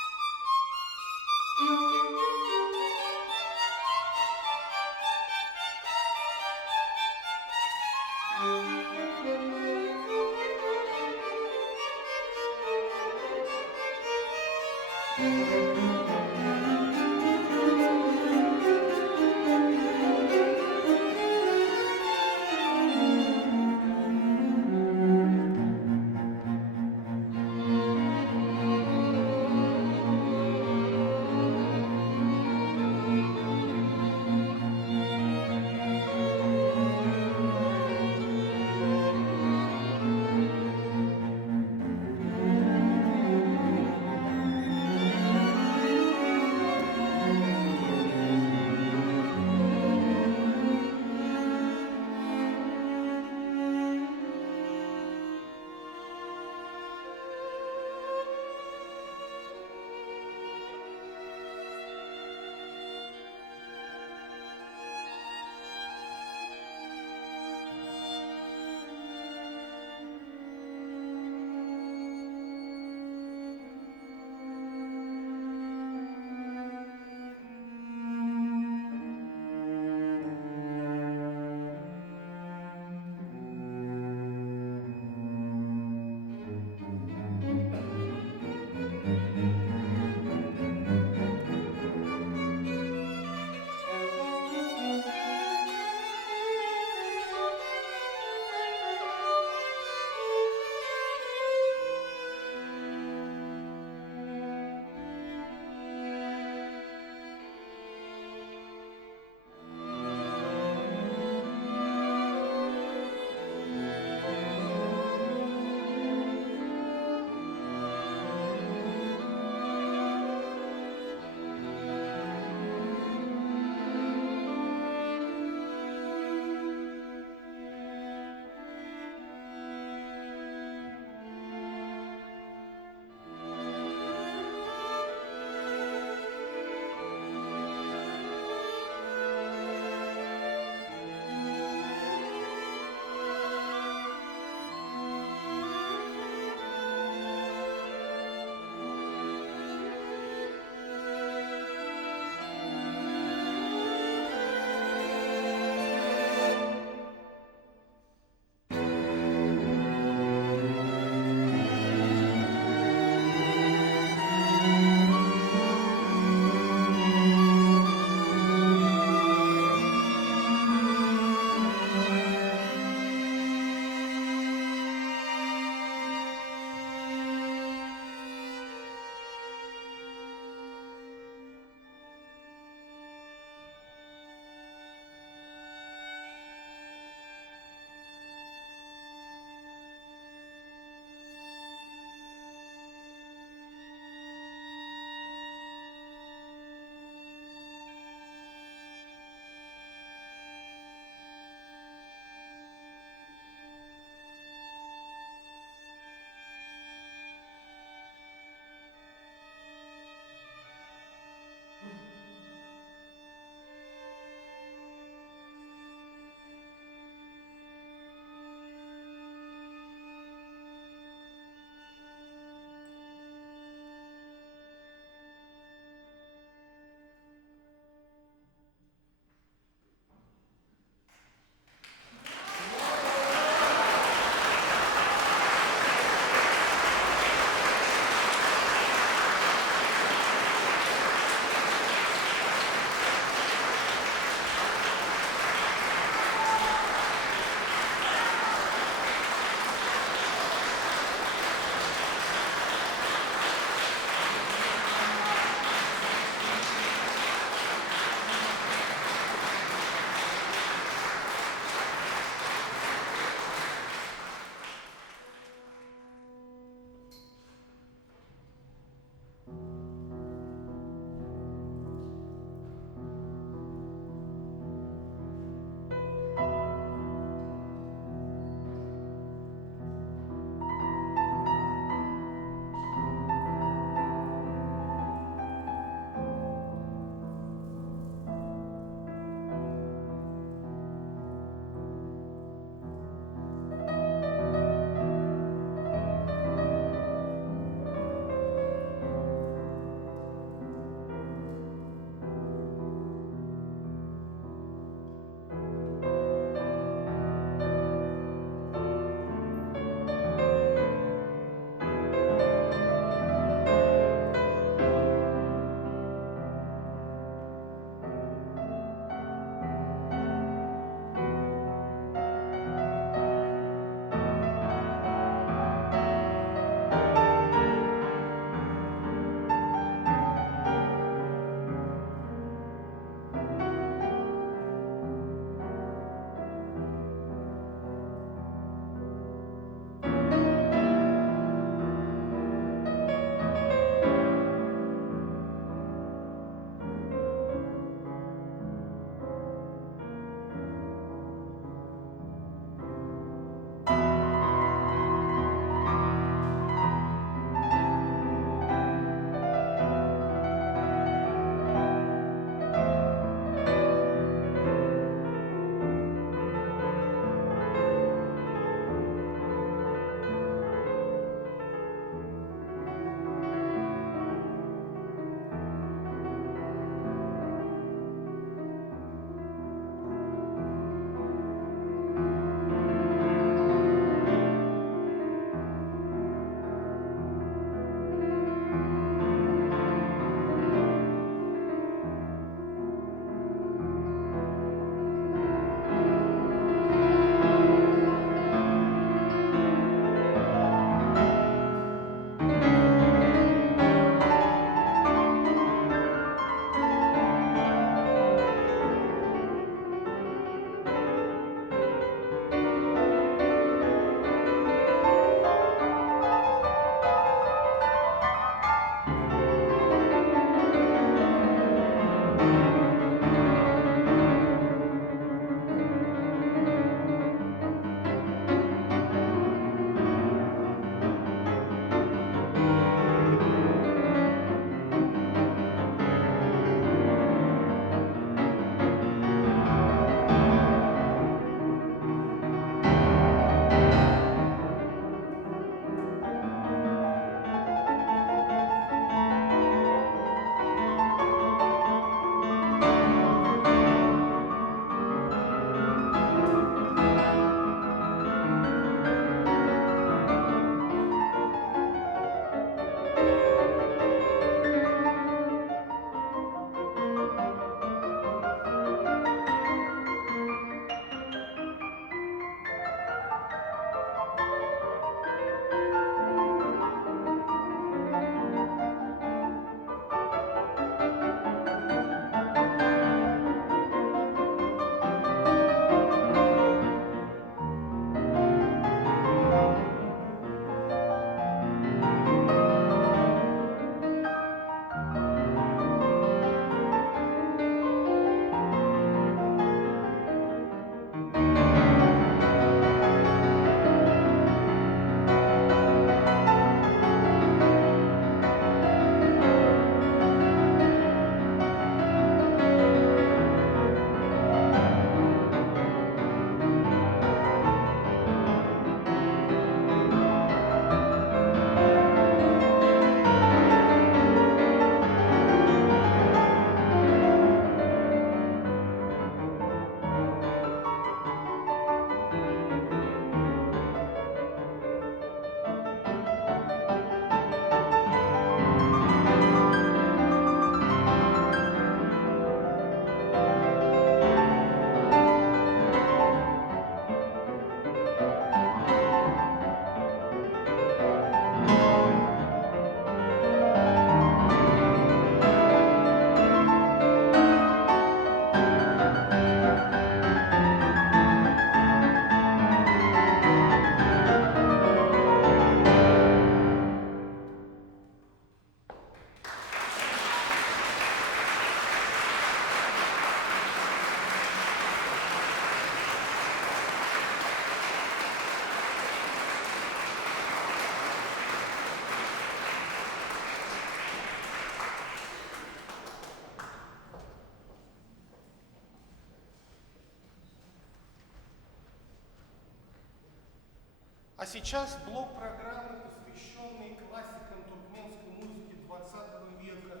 А сейчас блок программы, посвященный классикам туркменской музыки 20 века,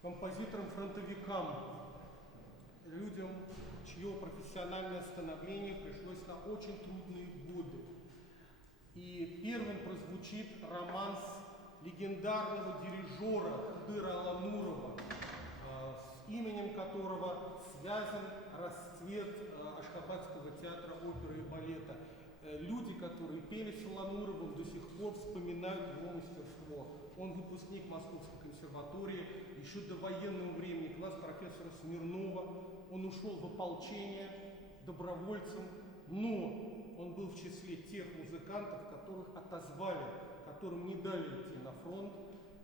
композиторам-фронтовикам, людям, чье профессиональное становление пришлось на очень трудные годы. И первым прозвучит романс легендарного дирижера Хыдыра Аламурова, с именем которого связан расцвет Ашхабадского театра оперы и балета. Люди, которые пели с Аламуровым, до сих пор вспоминают его мастерство. Он выпускник Московской консерватории, еще до военного времени, класс профессора Смирнова. Он ушел в ополчение добровольцем, но он был в числе тех музыкантов, которых отозвали, которым не дали идти на фронт,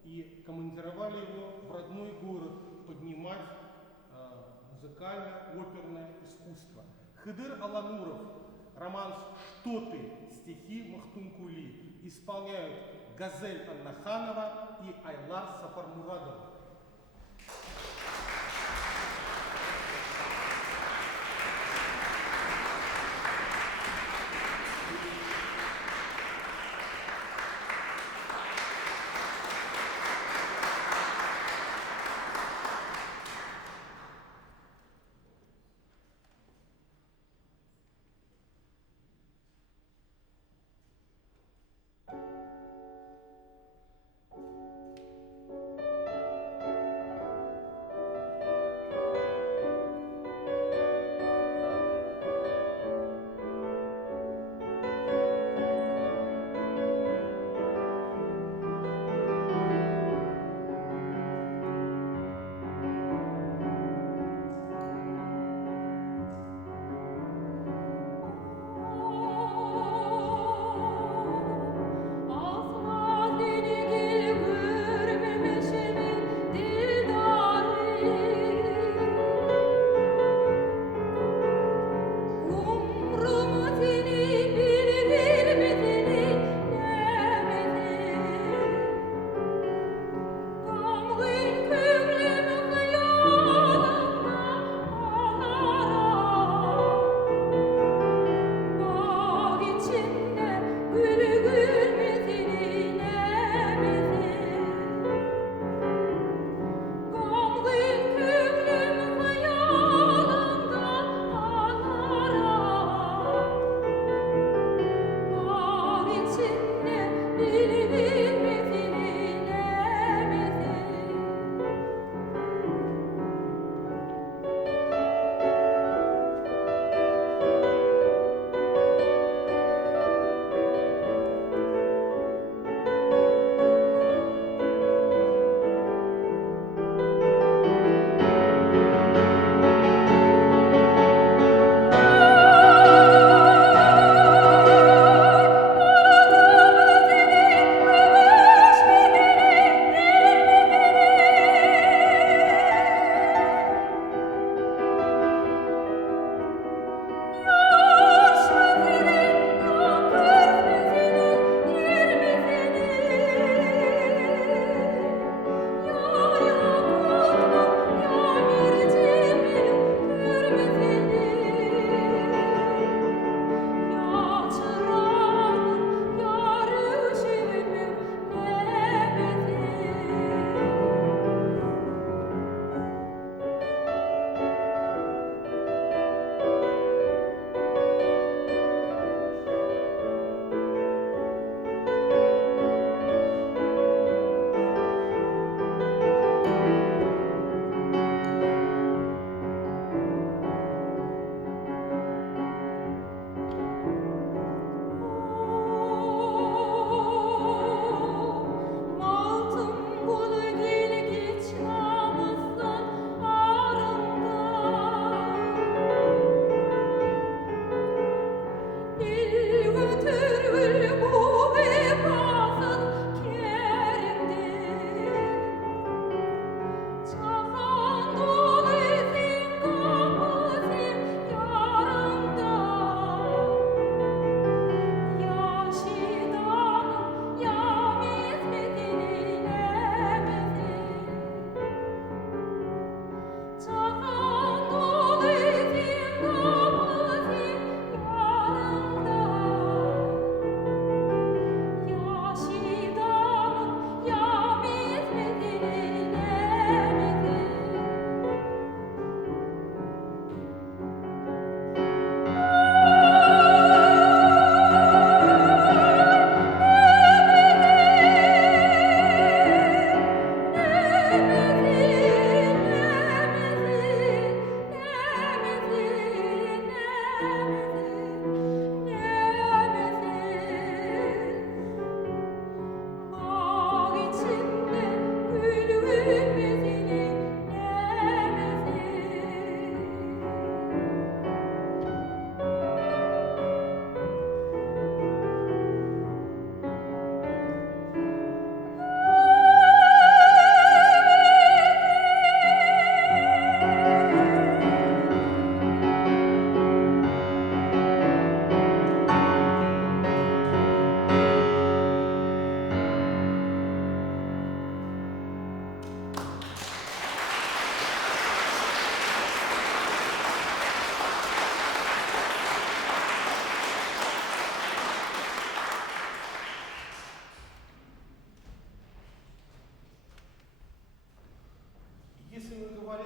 и командировали его в родной город поднимать музыкально-оперное искусство. Хыдыр Аламуров, романс «Что ты?», стихи Махтумкули исполняют Газель Аннаханова и Айлар Сапармурадова.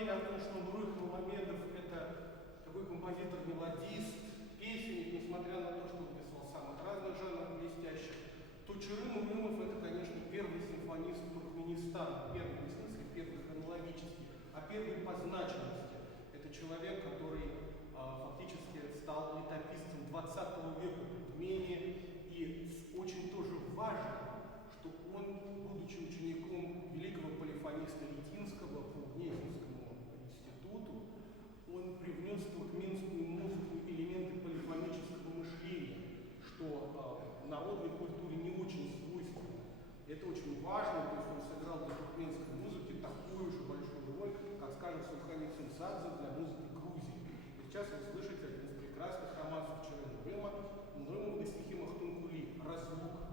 говорили о том, что Нурых Мамедов это такой композитор-мелодист, песенник, несмотря на то, что он писал самых разных жанров блестящих, то Чырым Урымов это, конечно, первый симфонист Туркменистана. Первый, не в смысле первый хронологически, а первый по значимости. Это человек, который фактически стал летописцем 20 века в Туркмении. И очень тоже важно, что он, будучи учеником великого полифониста Литинского по Гнесинскому институту, он привнес в туркменскую музыку элементы полифонического мышления, что в народной культуре не очень свойственно. Это очень важно, то есть он сыграл для туркменской музыки такую же большую роль, как, скажем, Сулхани Цинцадзе для музыки Грузии. И сейчас вы слышите один из прекрасных романсов Чырым Урымова на стихи Махтум Кули «Разлука».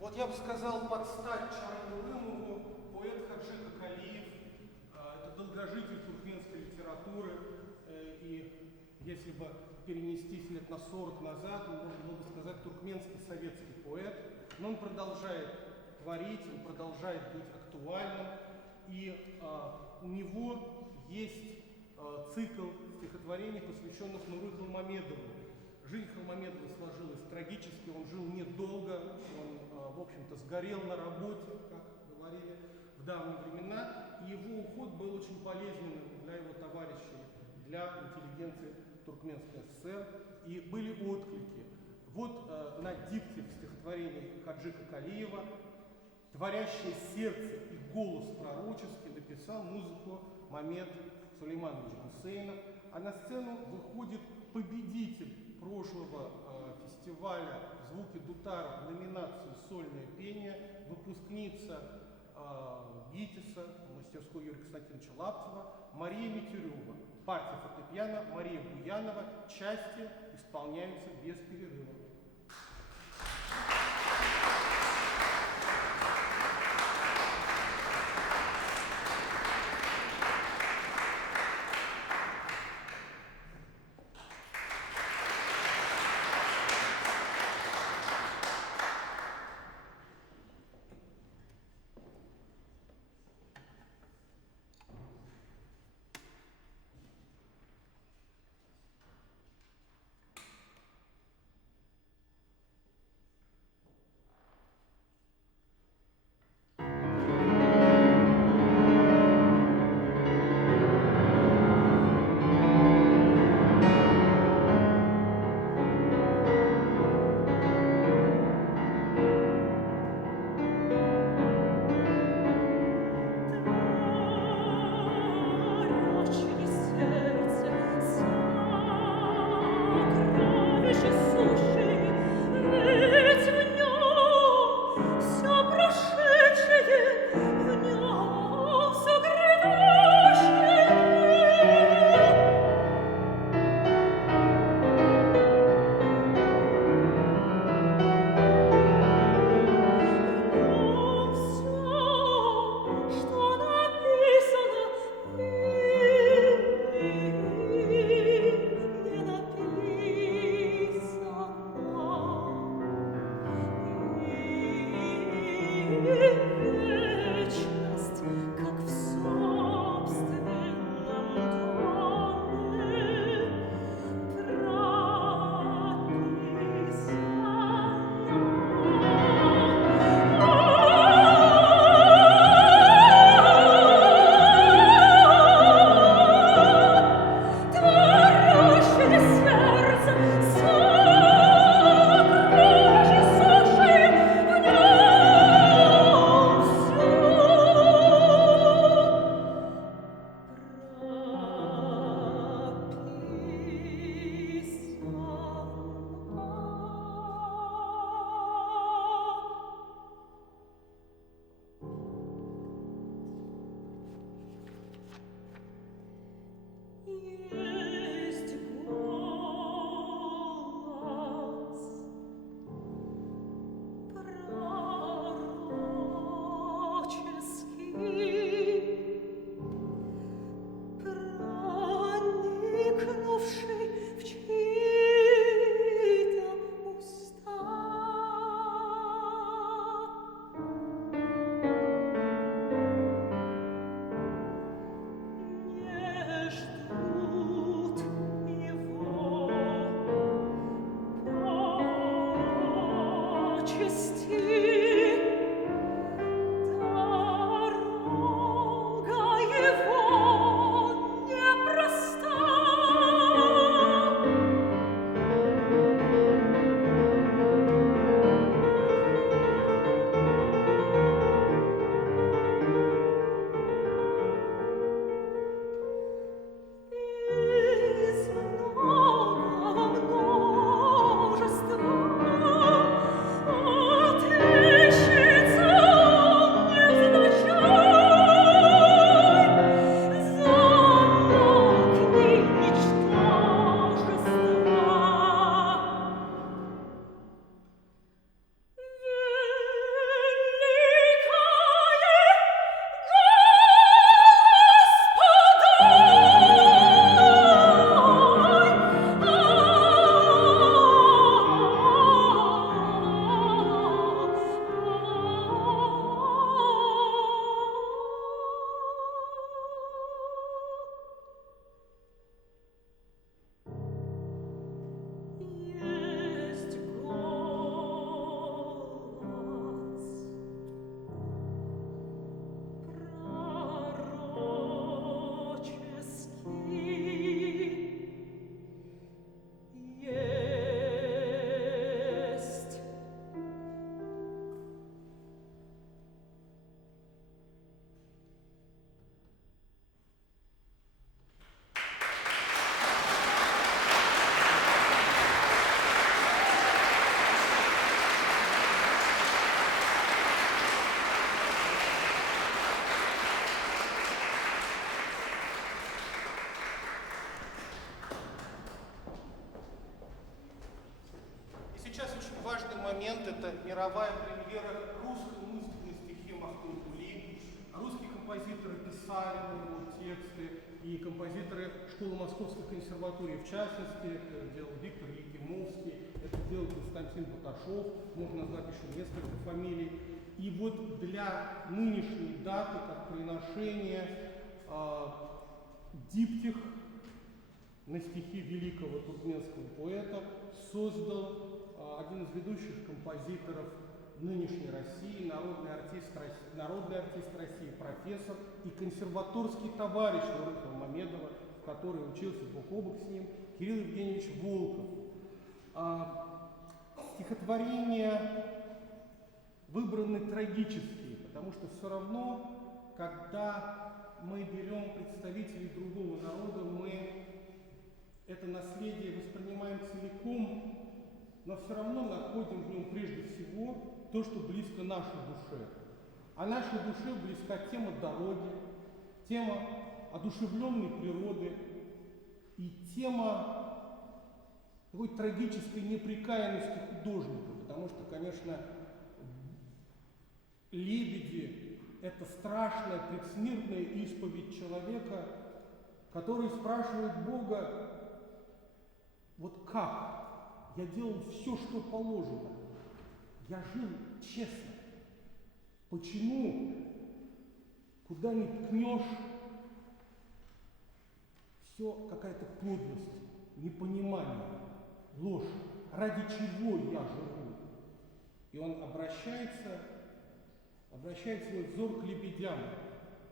Вот я бы сказал, под стать Чырым Урымову поэт Хаджи Какалиев, это долгожитель туркменской литературы, и если бы перенестись лет на 40 назад, можно было бы сказать туркменский советский поэт, но он продолжает творить, он продолжает быть актуальным, и у него есть цикл стихотворений, посвященных Нуры Халмамедову. Жизнь Халмамедова сложилась трагически, он жил недолго, он, в общем-то, сгорел на работе, как говорили в давние времена, и его уход был очень полезен для его товарищей, для интеллигенции Туркменской ССР, и были отклики. Вот на дикте в стихотворении Хаджи Какалиева «Творящее сердце и голос пророческий» написал музыку Мамед Сулейманович Гусейнов. А на сцену выходит победитель прошлого фестиваля «Звуки Дутара» в номинации «Сольное пение», выпускница ГИТИСа, мастерской Юрия Константиновича Лаптева, Мария Митюрёва. Партия фортепиано Мария Буянова. Части исполняются без перерыва. важный момент – это мировая премьера русской музыки на стихи Махтум Кули. Русские композиторы писали на его тексты, и композиторы школы Московской консерватории, в частности, это делал Виктор Якимовский, это делал Константин Баташов, можно назвать еще несколько фамилий. И вот для нынешней даты, как приношение, диптих на стихи великого туркменского поэта создал один из ведущих композиторов нынешней России, народный артист России, профессор и консерваторский товарищ Нурыха Мамедова, который учился бок о бок с ним, Кирилл Евгеньевич Волков. Стихотворения выбраны трагические, потому что все равно, когда мы берем представителей другого народа, мы это наследие воспринимаем целиком, но все равно находим в нем прежде всего то, что близко нашей душе. А нашей душе близка тема дороги, тема одушевленной природы и тема такой трагической непрекаянности художника, потому что, конечно, «Лебеди» — это страшная предсмертная исповедь человека, который спрашивает Бога: вот как? Я делал все, что положено. Я жил честно. Почему? Куда ни ткнешь, все какая-то подлость, непонимание, ложь. Ради чего я живу? И он обращается его взор к лебедям,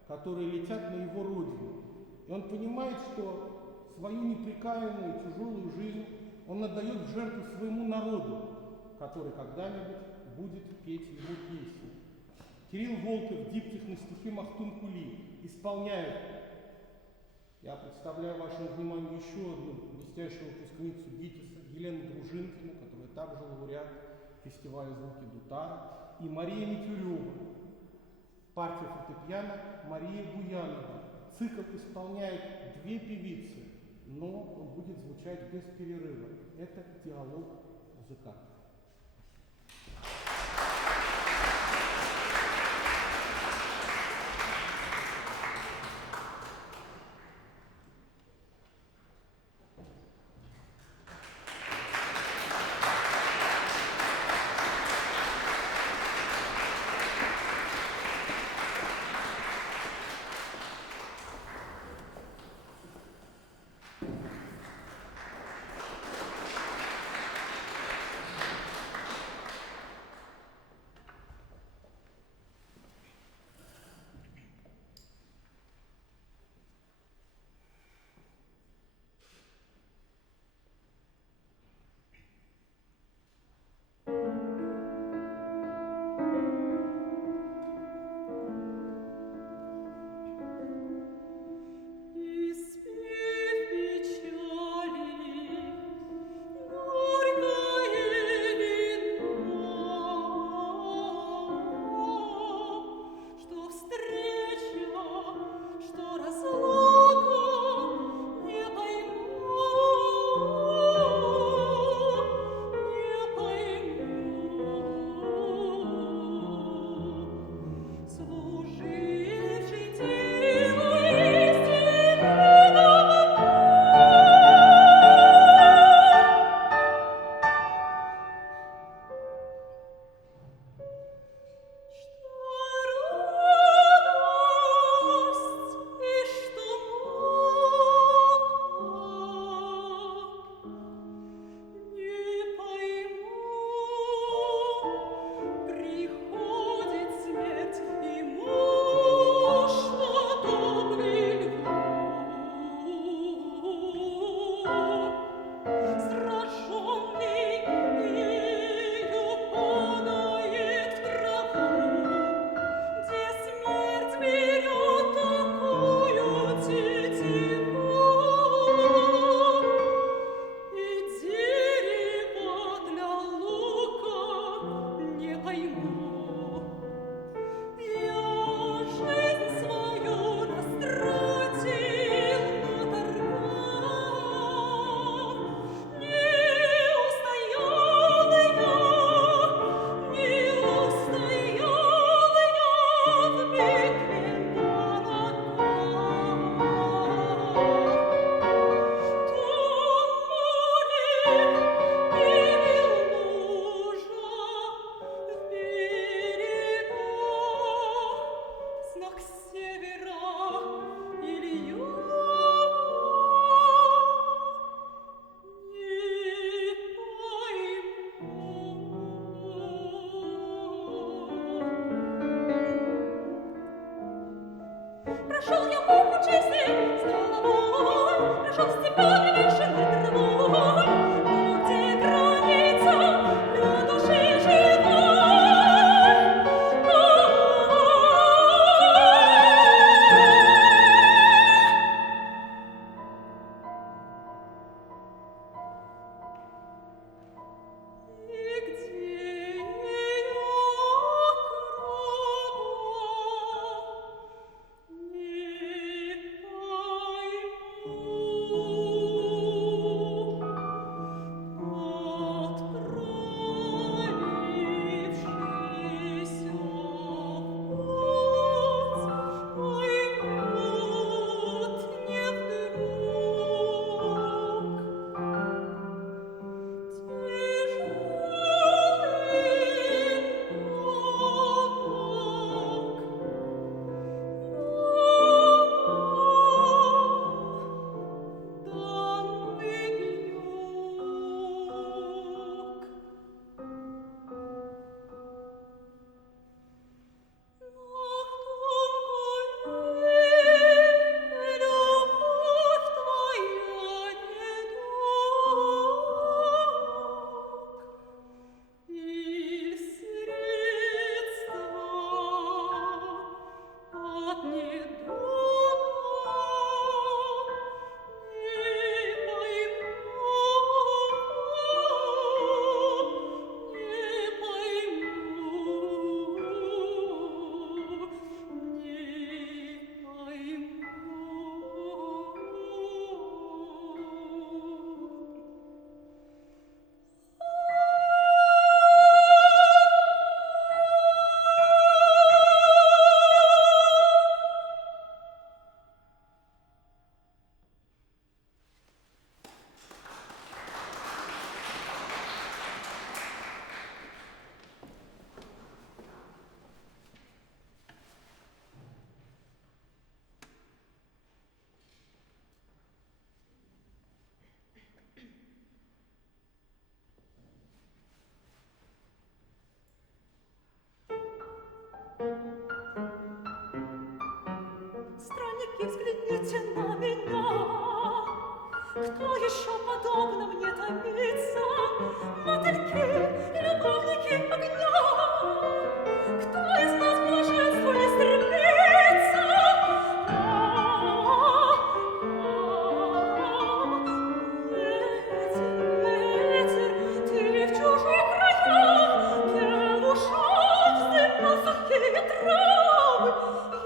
которые летят на его родину. И он понимает, что свою непрекаянную, тяжелую жизнь он отдает в жертву своему народу, который когда-нибудь будет петь его песни. Кирилл Волков, диптих на стихи Махтум Кули, исполняет. Я представляю вашему вниманию еще одну блестящую выпускницу ГИТИСа, Елену Дружинкину, которая также лауреат фестиваля «Звуки Дутара», и Мария Митюрева, партия фортепиано Мария Буянова. Цикл исполняет две певицы, но он будет звучать без перерыва. Это диалог музыкантов. Странники, взгляните на меня. Кто еще подобно мне томится? Мотыльки, любовники огня. Кто из нас к блаженству не стремится? Ветер, ты в чужих краях, где в ушах вздымут сухие травы.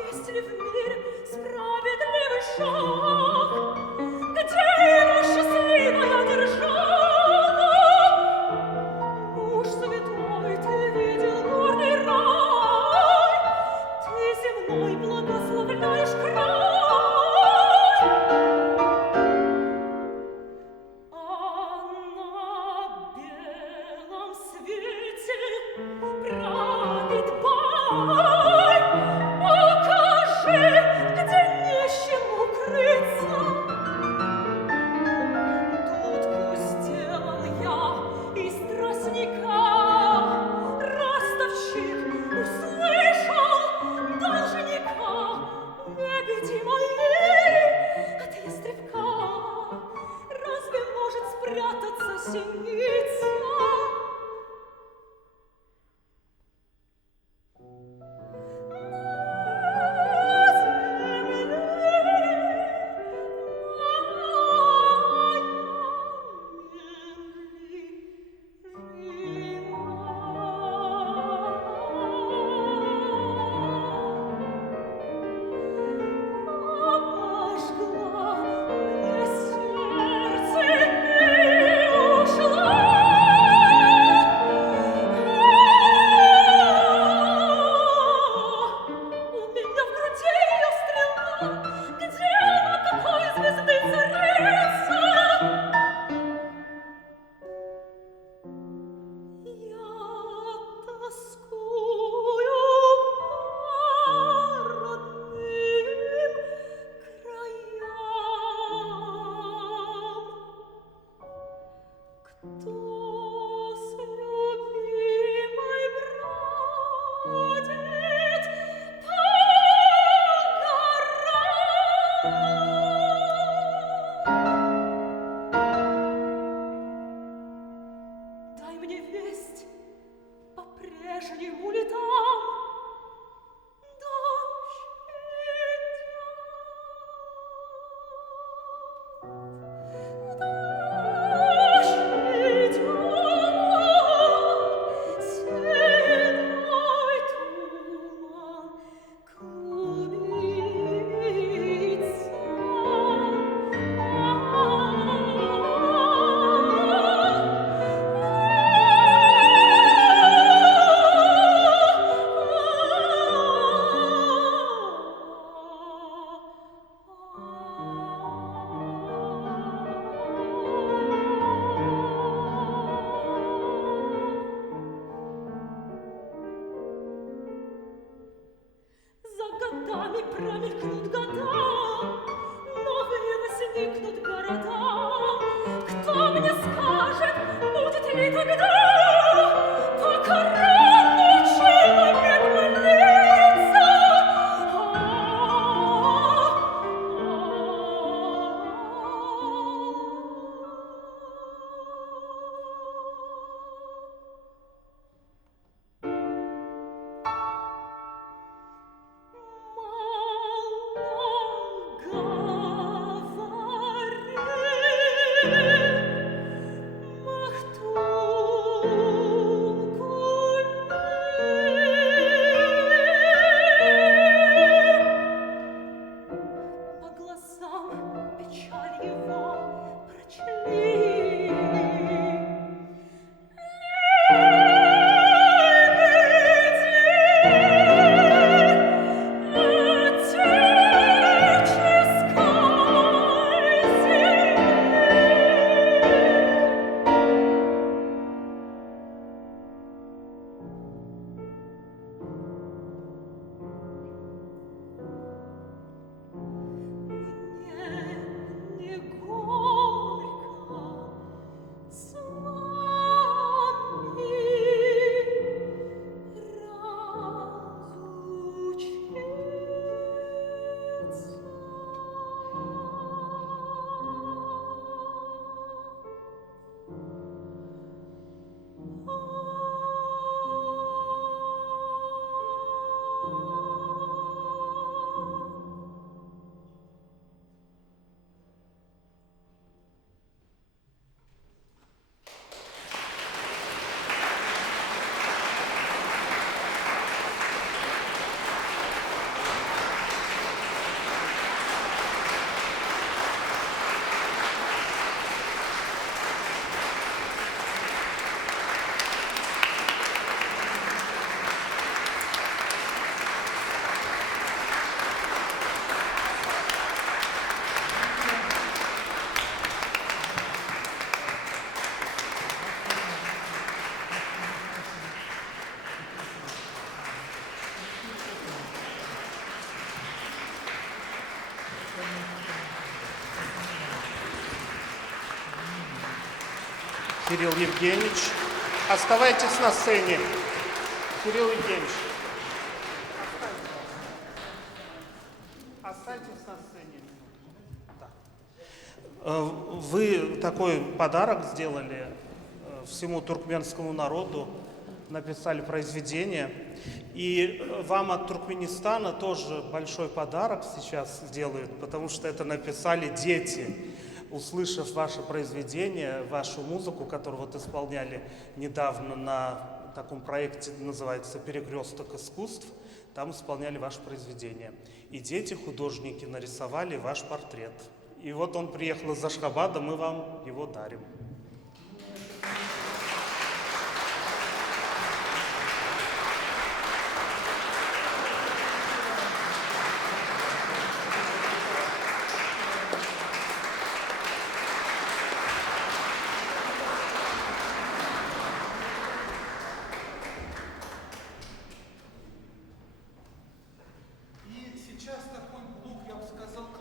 Есть ли в мире справедливый шаг? Где его счастливая держава? Дай мне весть, по-прежнему ли там дождь идет? Дождь идет, седой туман клубится. За годами промелькнут года, новые возникнут города. Кто мне скажет, будет ли тогда покаранный человек молиться? По глазам печаль его прочли. Не горько с вами Кирилл Евгеньевич, оставайтесь на сцене. Кирилл Евгеньевич. Оставайтесь на сцене. Да. Вы такой подарок сделали всему туркменскому народу, написали произведение. И вам от Туркменистана тоже большой подарок сейчас сделают, потому что это написали дети. Услышав ваше произведение, вашу музыку, которую вот исполняли недавно на таком проекте, называется «Перекресток искусств», там исполняли ваше произведение. И дети, художники, нарисовали ваш портрет. И вот он приехал из Ашхабада, мы вам его дарим.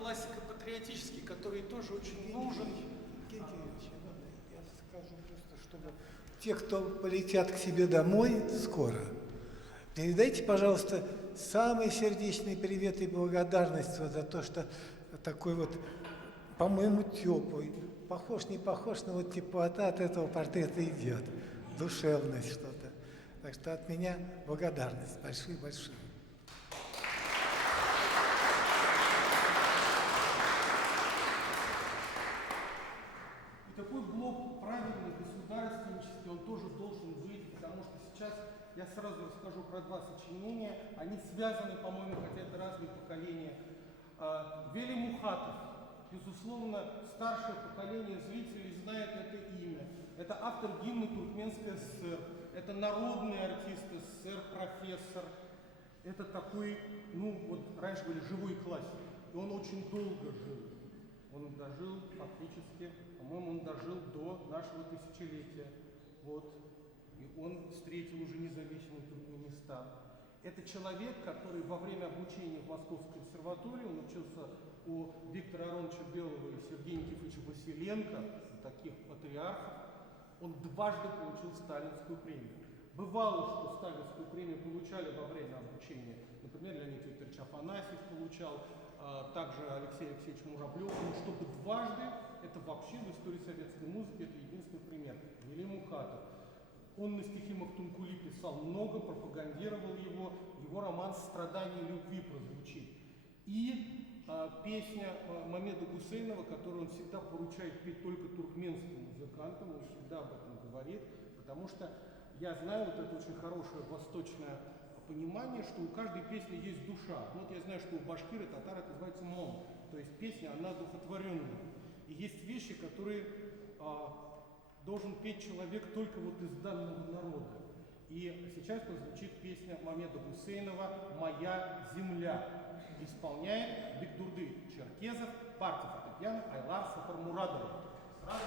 классико-патриотический, который тоже очень нужен. Я скажу просто, чтобы те, кто полетят к себе домой скоро, передайте, пожалуйста, самый сердечный привет и благодарность вот за то, что такой вот, по-моему, теплый. Похож, не похож, но вот теплота от этого портрета идет. Душевность что-то. Так что от меня благодарность. Большую-большую. И такой блок правильный, государственнический, он тоже должен быть, потому что сейчас я сразу расскажу про два сочинения. Они связаны, по-моему, хотя это разные поколения. Вели Мухатов, безусловно, старшее поколение зрителей знает это имя. Это автор гимна Туркменской ССР, это народный артист СССР, профессор. Это такой, ну вот раньше были живой классик, и он очень долго жил. Он дожил фактически, по-моему, он дожил до нашего тысячелетия. Вот. И он встретил уже независимый Туркменистан. Это человек, который во время обучения в Московской консерватории, он учился у Виктора Ароновича Белого и Сергея Никифоровича Василенко, таких патриархов, он дважды получил сталинскую премию. Бывало, что сталинскую премию получали во время обучения. Например, Леонид Викторович Афанасьев получал, также Алексей Алексеевич Муравлев. Но чтобы дважды, это вообще в истории советской музыки, это единственный пример. Вели Мухатов. Он на стихи Махтумкули писал много, пропагандировал его. Его роман «Страдания любви» прозвучит. И песня Мамеда Гусейнова, которую он всегда поручает петь только туркменским музыкантам, он всегда об этом говорит, потому что я знаю, вот это очень хорошее восточное понимание, что у каждой песни есть душа. Вот я знаю, что у башкир и татар это называется мон, то есть песня, она духотворенная. И есть вещи, которые должен петь человек только вот из данного народа. И сейчас прозвучит песня Мамеда Гусейнова «Моя земля». Исполняет Бекдурды Черкезов, партия фортепиано Айлар Сапармурадова. Сразу...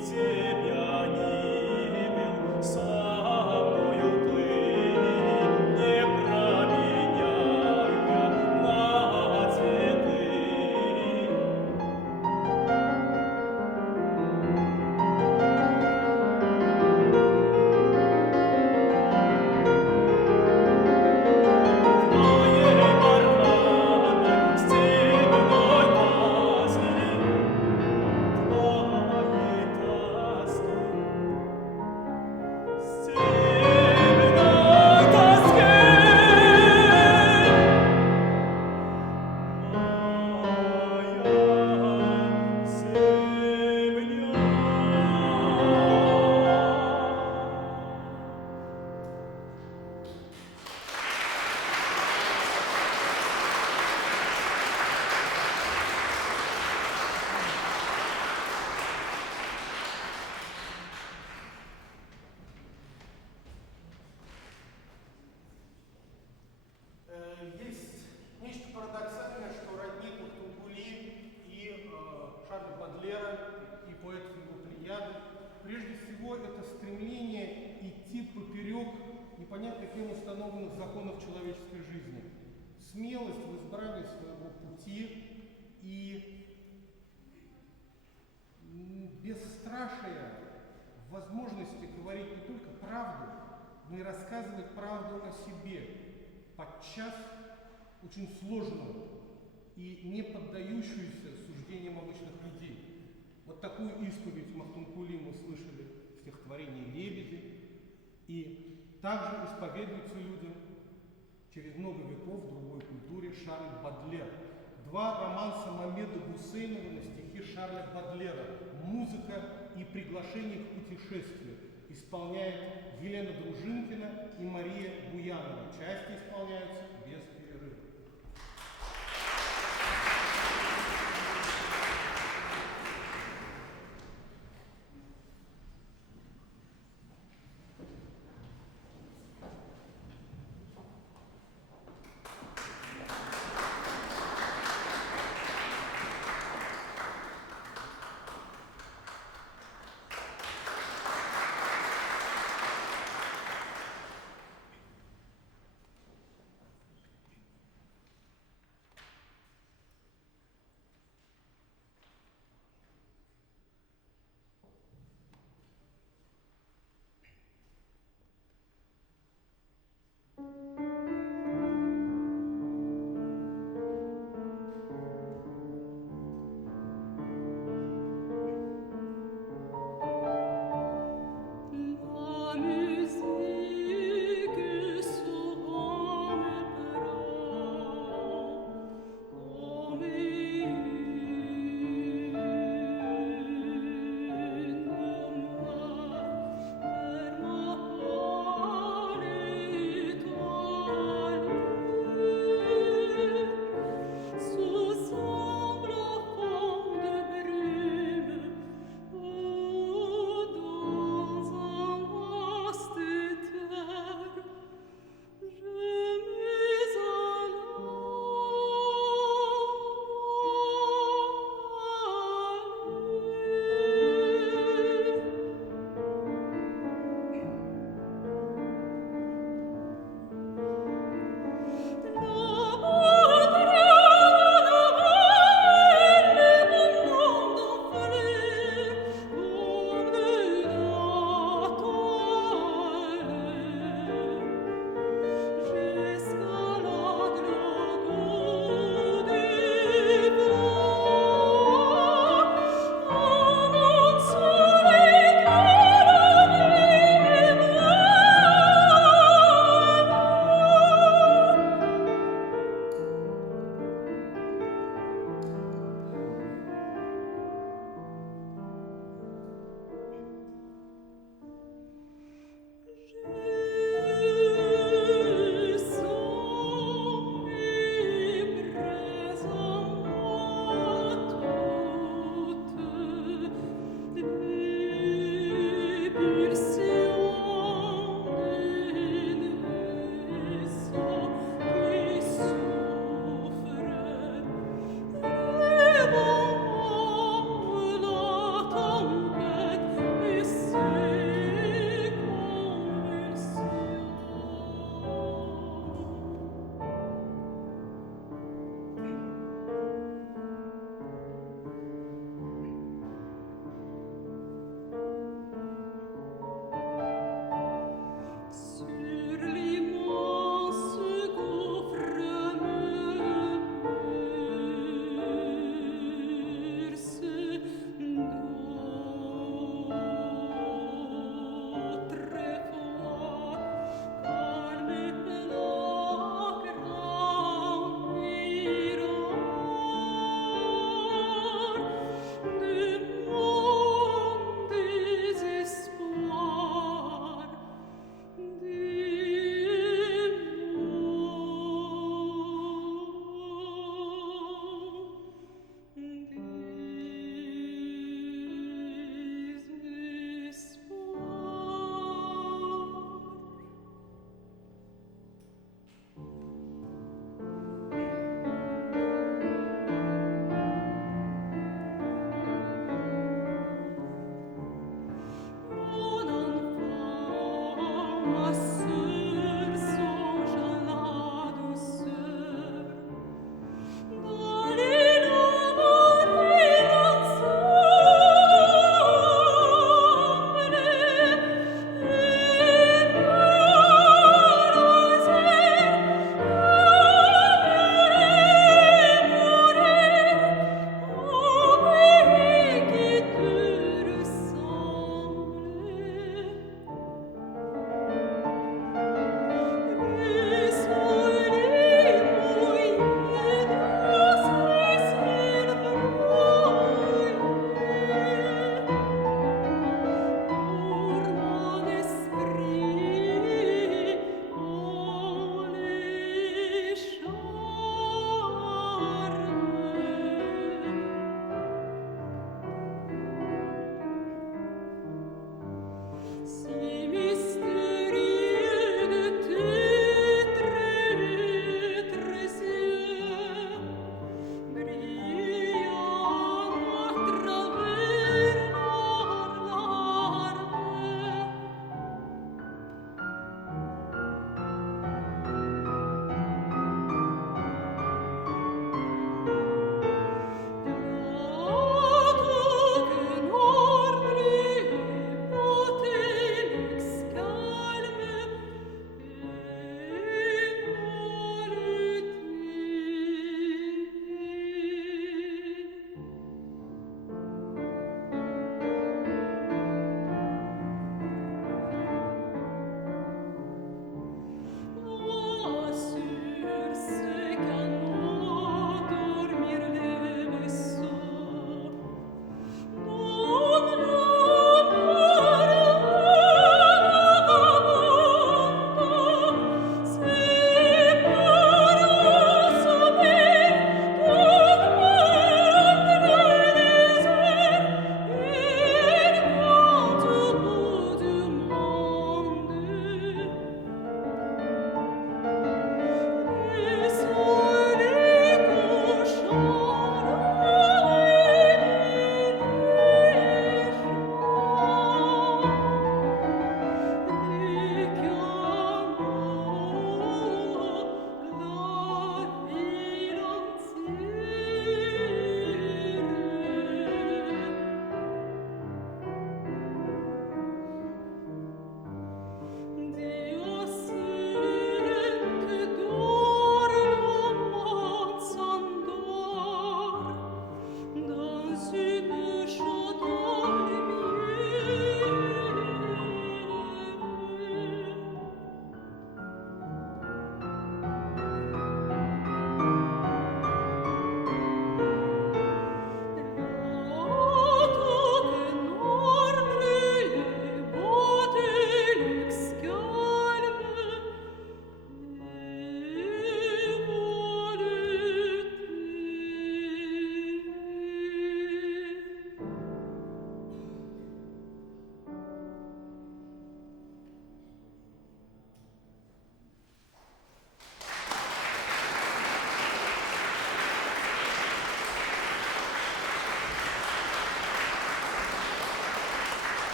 тебя не был, со мною ты, не променяю я на цветы. Твоей бархатной степной тоски, твоей тоски, степной тоски, моя земля. Есть нечто парадоксальное, что родник Махтумгули и Шарля Бадлера, и поэтов его плеяды, прежде всего это стремление идти поперек непонятно кем установленных законов человеческой жизни. Смелость в избрании своего пути и бесстрашие в возможности говорить не только правду, но и рассказывать правду о себе, подчас очень сложную и не поддающуюся суждениям обычных людей. Вот такую исповедь Махтумкули мы слышали в стихотворении «Лебеди», и также исповедуется людям через много веков в другой культуре Шарль Бадлер. Два романса Мамеда Гусейнова на стихи Шарля Бадлера «Музыка и приглашение к путешествию» исполняет Елена Дружинкина и Мария Буянова. Части исполняются без перерыва.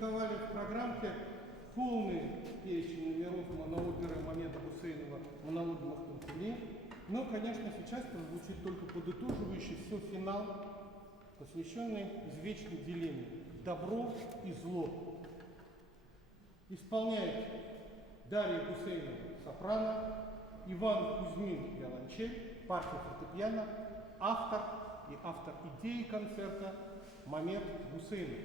опубликовали в программке полный перечень номеров монооперы Мамеда Гусейнова «Монолог Махтумтули». Но, конечно, сейчас прозвучит только подытоживающий все финал, посвященный извечной дилемме «добро и зло». Исполняет Дарья Гусейнова сопрано, Иван Кузьмин виолончель, партия фортепиано, автор идеи концерта Мамед Гусейнов.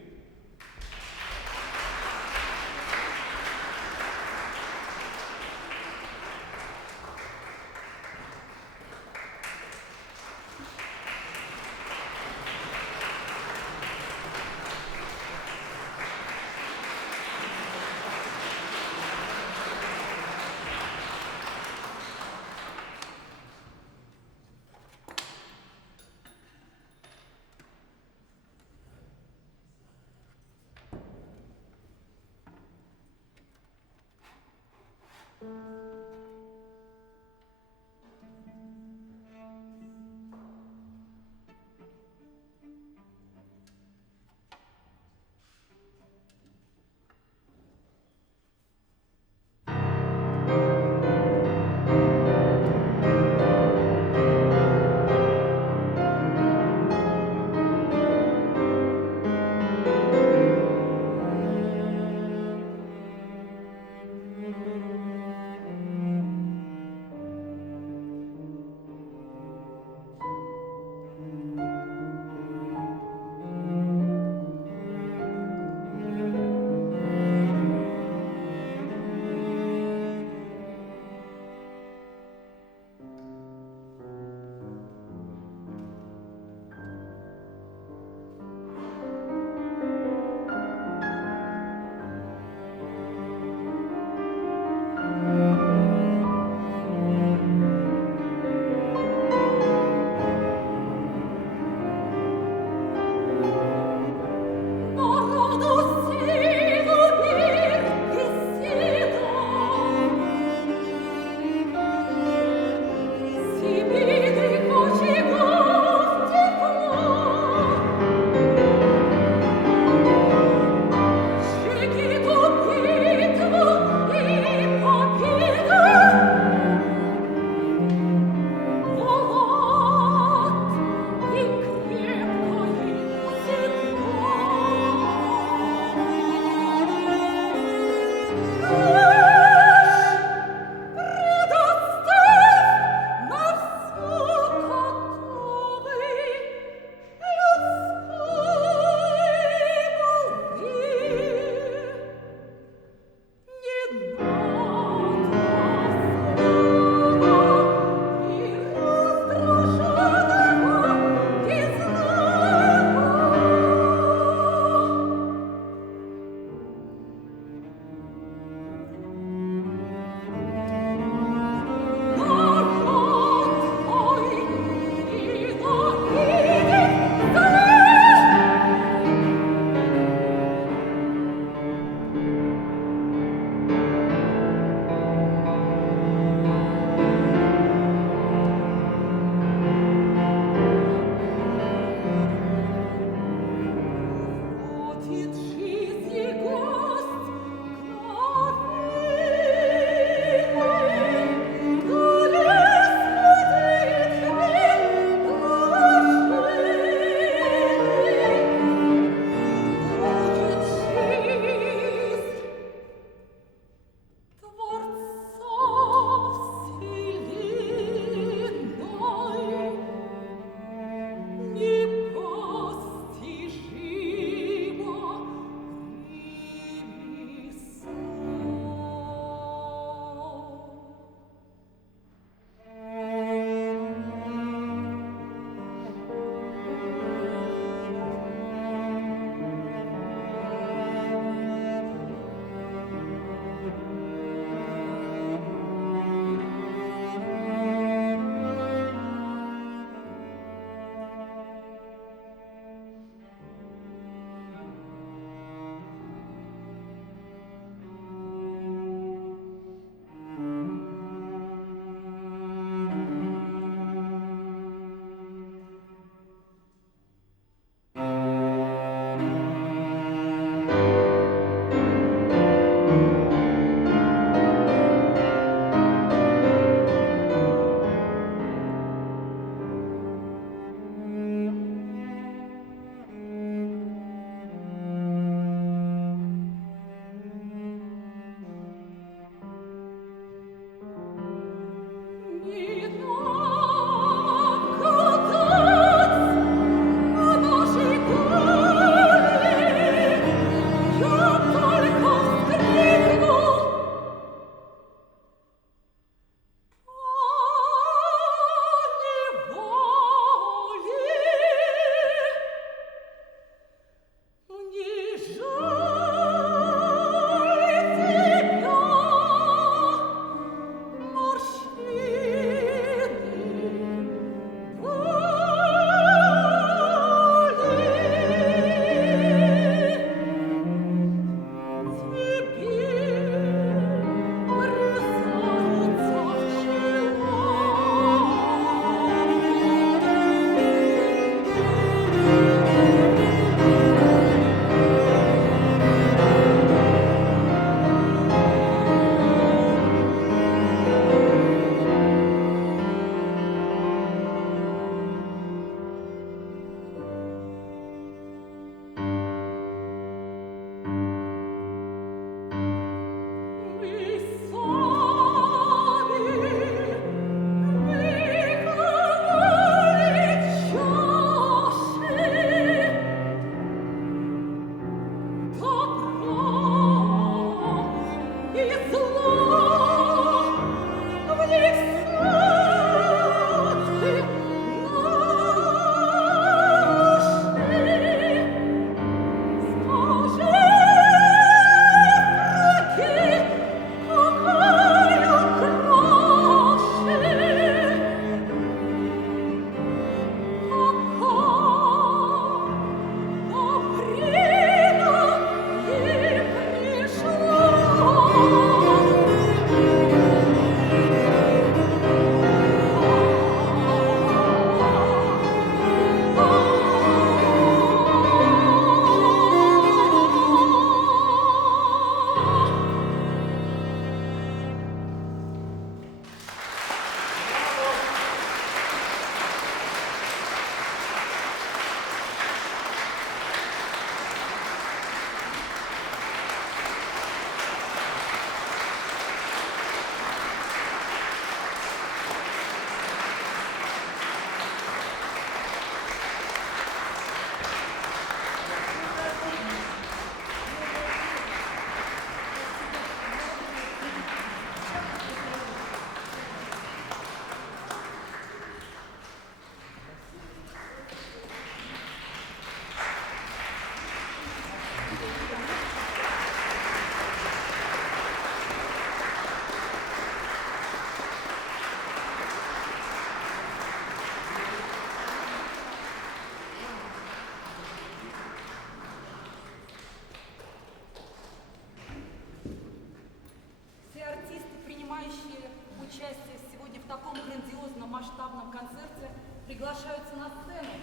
на сцену.